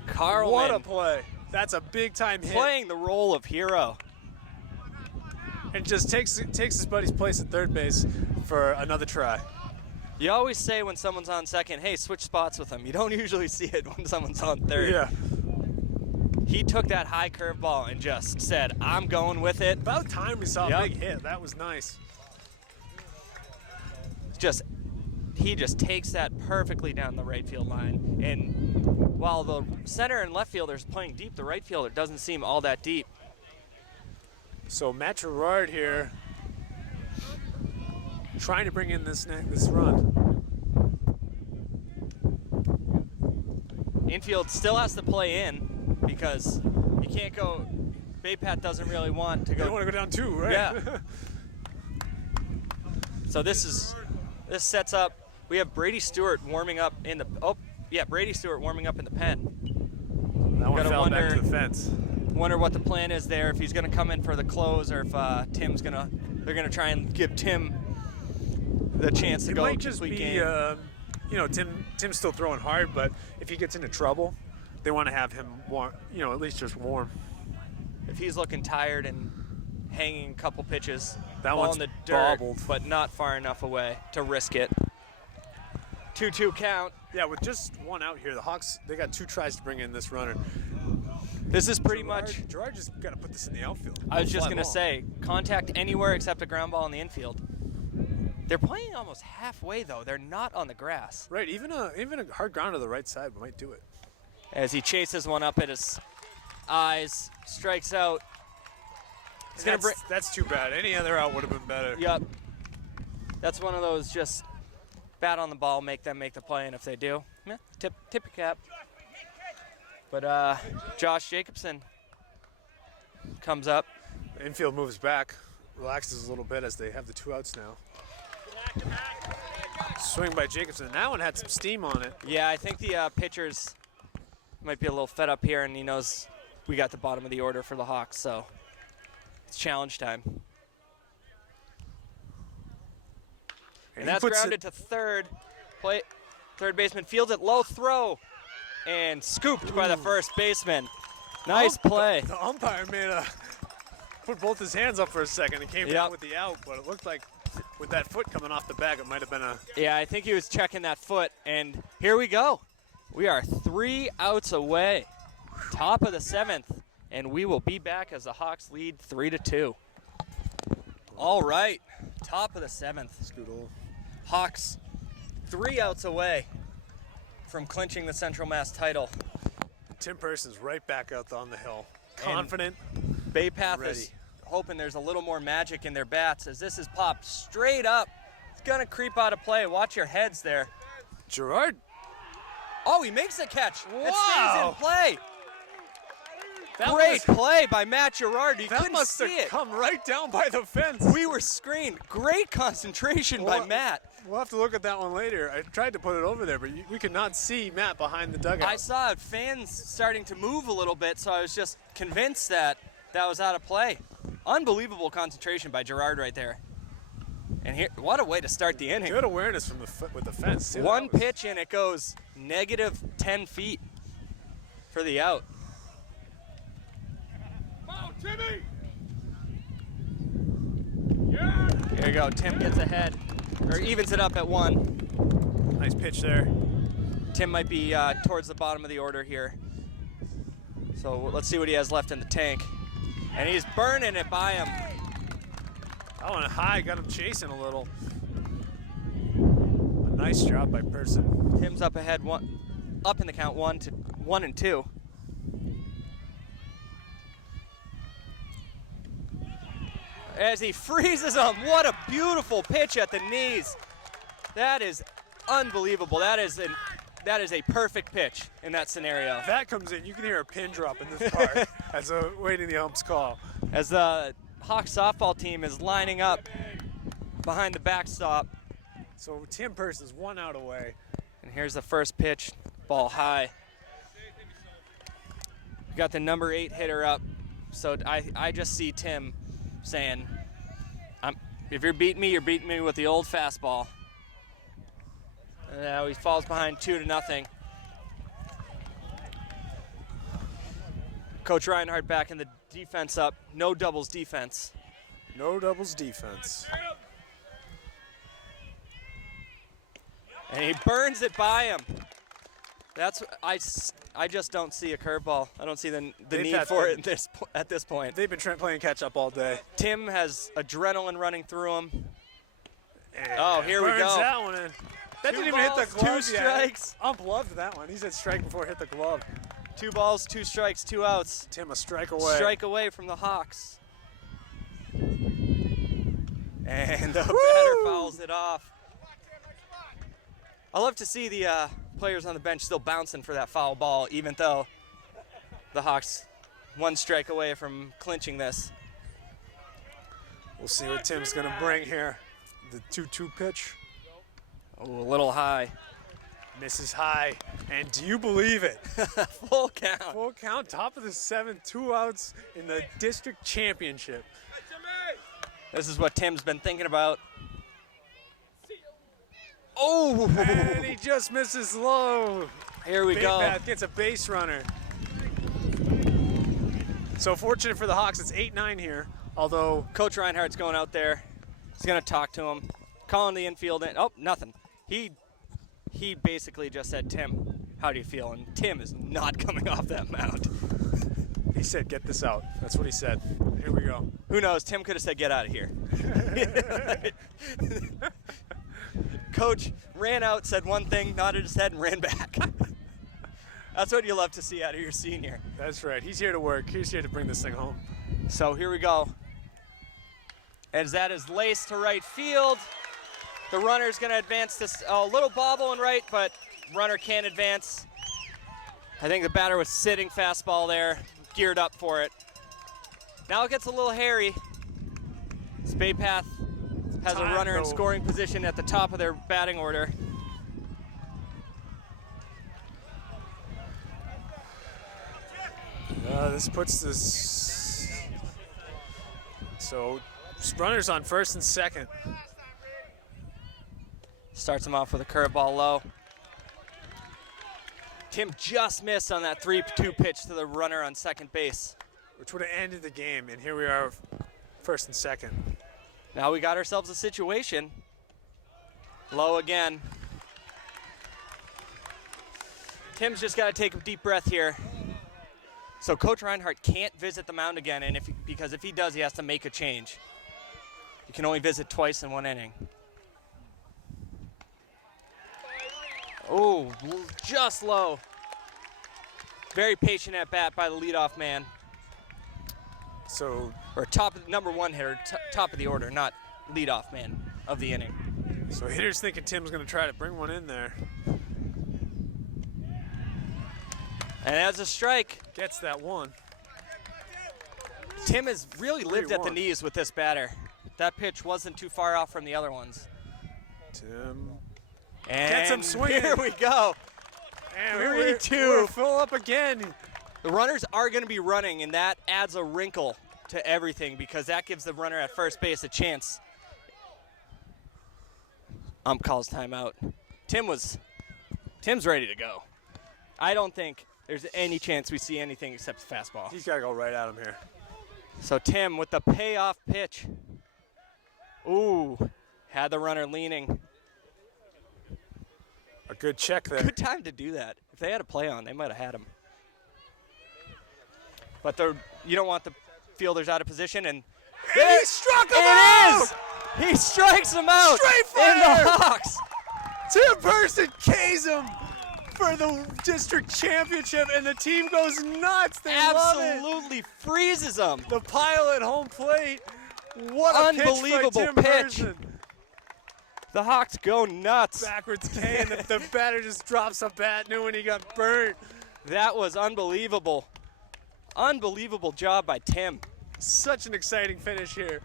Carlman. What a play. That's a big-time hit. Playing the role of hero. And just takes his buddy's place at third base for another try. You always say when someone's on second, hey, switch spots with them. You don't usually see it when someone's on third. Yeah. He took that high curveball and just said, I'm going with it. About time we saw a big hit. That was nice. He just takes that perfectly down the right field line. And while the center and left fielders playing deep, the right fielder doesn't seem all that deep. So Matt Gerard here trying to bring in this run. Infield still has to play in because you can't go. Baypat doesn't really want to go. You don't want to go down 2, right? Yeah. So this sets up. We have Brady Stewart warming up in the. Brady Stewart warming up in the pen. That one fell back to the fence. Wonder what the plan is there. If he's going to come in for the close, or if they're gonna try and give Tim the chance to go. It might just be, Tim's still throwing hard, but if he gets into trouble, they want to have him warm, at least just warm. If he's looking tired and hanging a couple pitches, that ball one's in the dirt, bobbled, but not far enough away to risk it. 2-2 count. Yeah, with just 1 out here, the Hawks, they got 2 tries to bring in this runner. This is pretty much. Gerard just got to put this in the outfield. I was just going to say, contact anywhere except a ground ball in the infield. They're playing almost halfway, though. They're not on the grass. Right, even a hard ground to the right side might do it. As he chases one up at his eyes, strikes out. That's too bad. Any other out would have been better. Yep. That's one of those just bat on the ball, make them make the play, and if they do, tip your cap. But Josh Jacobson comes up. The infield moves back, relaxes a little bit as they have the 2 outs now. Swing by Jacobson. That one had some steam on it. Yeah, I think the pitchers might be a little fed up here, and he knows we got the bottom of the order for the Hawks, so it's challenge time. And that's grounded to third. Third baseman fields it, low throw, and scooped by the first baseman. Nice play. The umpire put both his hands up for a second and came down with the out, but it looked like with that foot coming off the bag, it might have been a. Yeah, I think he was checking that foot, and here we go. We are 3 outs away. Top of the 7th, and we will be back as the Hawks lead 3-2. All right, top of the 7th. Scoodle. Hawks 3 outs away from clinching the Central Mass title. Tim Person's right back out on the hill. Confident. Baypath is hoping there's a little more magic in their bats as this is popped straight up. It's going to creep out of play. Watch your heads there. Gerard. Oh, he makes the catch. Wow. It stays in play. Great play by Matt Gerard. You That couldn't must see have it. come right down by the fence. We were screened. Great concentration by Matt. We'll have to look at that one later. I tried to put it over there, but we could not see Matt behind the dugout. I saw fans starting to move a little bit, so I was just convinced that was out of play. Unbelievable concentration by Gerard right there. And here, what a way to start the inning. Good awareness from with the fence, too. One pitch and it goes negative 10 feet for the out. Oh, Timmy! Here we go. Tim gets ahead, or evens it up at 1. Nice pitch there. Tim might be towards the bottom of the order here. So let's see what he has left in the tank. And he's burning it by him. That one high, got him chasing a little. A nice job by Person. Tim's up ahead, up in the count, 1 and 2. As he freezes him, what a beautiful pitch at the knees. That is unbelievable. That is a perfect pitch in that scenario. If that comes in, you can hear a pin drop in this park as waiting the ump's call. As the Hawks softball team is lining up behind the backstop. So Tim Person's 1 out away. And here's the first pitch, ball high. We got the number 8 hitter up. So I just see Tim saying, if you're beating me with the old fastball. And now he falls behind 2-0. Coach Reinhardt back in the defense up. No doubles defense. No doubles defense. And he burns it by him. That's I just don't see a curveball. I don't see the need for it at this point. They've been playing catch up all day. Tim has adrenaline running through him. And oh, here we go. Burns that one in. That didn't even hit the glove. 2 strikes. Ump loved that one. He said strike before it hit the glove. 2 balls, 2 strikes, 2 outs. Tim a strike away. Strike away from the Hawks. And the batter fouls it off. I love to see the players on the bench still bouncing for that foul ball, even though the Hawks 1 strike away from clinching this. We'll see what Tim's going to bring here. The 2-2 pitch. Oh, a little high. Misses high. And do you believe it? Full count. Full count, top of the 7th, 2 outs in the district championship. This is what Tim's been thinking about. Oh! And he just misses low. Here we go. Path gets a base runner. So fortunate for the Hawks, it's 8-9 here. Although Coach Reinhardt's going out there. He's going to talk to him. Calling the infield in. Oh, nothing. He basically just said, Tim, how do you feel? And Tim is not coming off that mound. he said, get this out. That's what he said. Here we go. Who knows? Tim could have said, get out of here. Coach ran out, said one thing, nodded his head, and ran back. That's what you love to see out of your senior. That's right. He's here to work. He's here to bring this thing home. So here we go. As that is laced to right field. The runner's going to advance this. A little bobble in right, but runner can't advance. I think the batter was sitting fastball there, geared up for it. Now it gets a little hairy. Spade Path has a runner in scoring position at the top of their batting order. This puts this. So runners on first and second. Starts him off with a curveball low. Tim just missed on that 3-2 pitch to the runner on second base, which would have ended the game, and here we are, first and second. Now we got ourselves a situation. Low again. Tim's just got to take a deep breath here. So Coach Reinhardt can't visit the mound again, and because if he does, he has to make a change. You can only visit twice in 1 inning. Oh, just low. Very patient at bat by the leadoff man. So, or number 1 hitter, top of the order, not leadoff man of the inning. So hitter's thinking Tim's going to try to bring one in there. And that's a strike. Gets that one. Tim has really lived at the 3-1. knees with this batter. That pitch wasn't too far off from the other ones. Tim And gets him swinging. here we go. And 3-2. we're full up again. The runners are going to be running, and that adds a wrinkle to everything because that gives the runner at first base a chance. Calls timeout. Tim's ready to go. I don't think there's any chance we see anything except the fastball. He's got to go right at him here. So Tim with the payoff pitch. Ooh, had the runner leaning. A good check there. Good time to do that. If they had a play on, they might have had him. But you don't want the fielders out of position, and he struck him out! It is! He strikes him out Straight in the fire! Hawks. Tim Person K's him for the district championship, and the team goes nuts. They love it. Absolutely freezes him. The pile at home plate. What a Unbelievable pitch by Tim pitch. Person. The Hawks go nuts. Backwards K, and the batter just drops a bat, knew when he got burnt. That was unbelievable. Unbelievable job by Tim. Such an exciting finish here.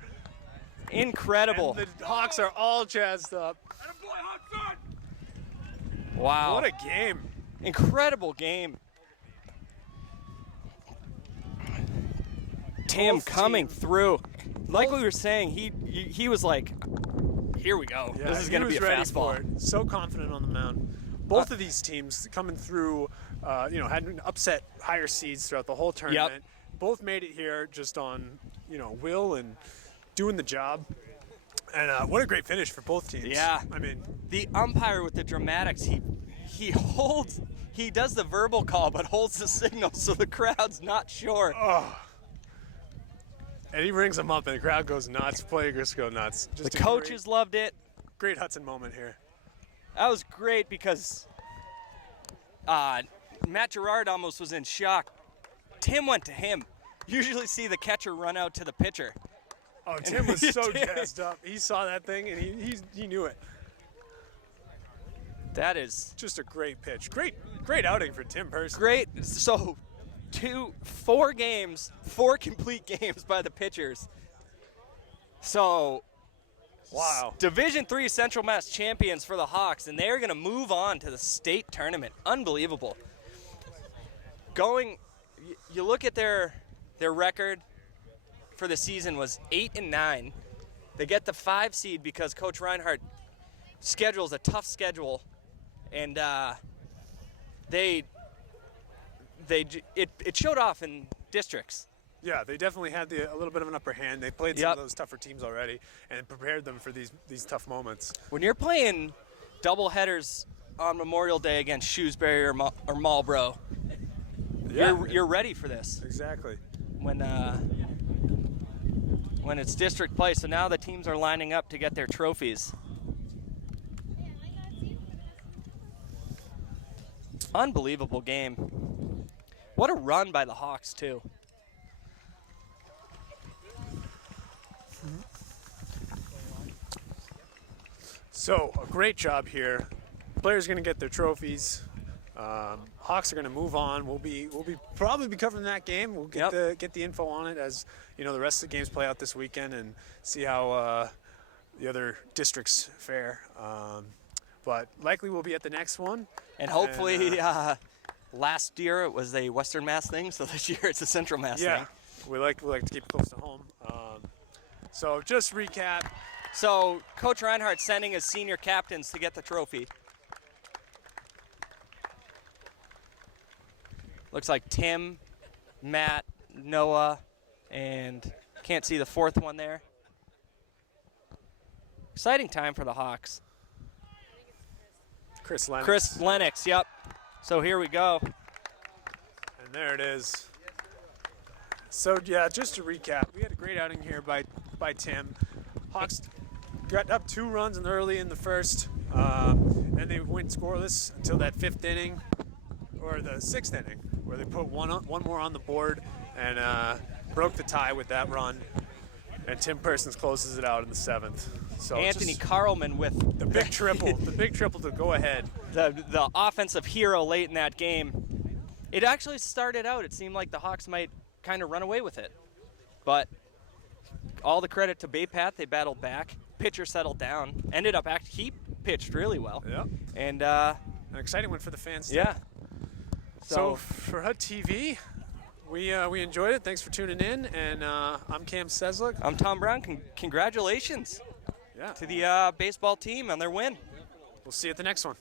Incredible. And the Hawks are all jazzed up. Wow. What a game. Incredible game. Tim Both coming teams. through. Like we were saying, he was like, here we go. Yeah, this is going to be a ready fastball. for it. So confident on the mound. Both of these teams coming through, had upset higher seeds throughout the whole tournament. Both made it here just on, will and doing the job. And what a great finish for both teams. Yeah. I mean, The umpire with the dramatics, he does the verbal call but holds the signal so the crowd's not sure. and he rings them up and the crowd goes nuts. Players go nuts. Just The coaches loved it. Great Hudson moment here. That was great because Matt Gerard almost was in shock. Tim went to him. Usually see the catcher run out to the pitcher. Oh, Tim was so jazzed up. He saw that thing and he knew it. That is Just a great pitch. Great outing for Tim Person. great. So 4 games, 4 complete games by the pitchers. So Wow. Division III Central Mass champions for the Hawks, and they're going to move on to the state tournament. Unbelievable. You look at their record for the season was 8-9. They get the 5 seed because Coach Reinhardt schedules a tough schedule, and it showed off in districts. Yeah, they definitely had a little bit of an upper hand. They played some of those tougher teams already and prepared them for these tough moments. When you're playing double headers on Memorial Day against Shrewsbury or Marlboro, you're ready for this. Exactly. When it's district play. So now the teams are lining up to get their trophies. Unbelievable game. What a run by the Hawks, too. So a great job here. Players are going to get their trophies. Hawks are going to move on. We'll probably be covering that game. We'll get the info on it as the rest of the games play out this weekend and see how the other districts fare. But likely we'll be at the next one. And hopefully, last year it was a Western Mass thing, so this year it's a Central Mass thing. Yeah, we like to keep it close to home. So just recap. So Coach Reinhardt sending his senior captains to get the trophy. Looks like Tim, Matt, Noah, and can't see the 4th one there. Exciting time for the Hawks. Chris Lennox. Chris Lennox, yep. So here we go. And there it is. So yeah, just to recap, we had a great outing here by Tim. Hawks got up 2 runs early in the first, and they went scoreless until that 5th inning, or the 6th inning, where they put one more on the board and broke the tie with that run. And Tim Persons closes it out in the 7th. So Anthony Carlman with the big triple, to go ahead. The offensive hero late in that game. It actually started out, it seemed like the Hawks might kind of run away with it. But all the credit to Bay Path. They battled back. Pitcher settled down. Ended up he pitched really well. Yeah. And an exciting one for the fans. Too. yeah. So for HUD-TV, we enjoyed it. Thanks for tuning in. And I'm Cam Seslick. I'm Tom Brown. Congratulations Yeah. to the baseball team on their win. We'll see you at the next one.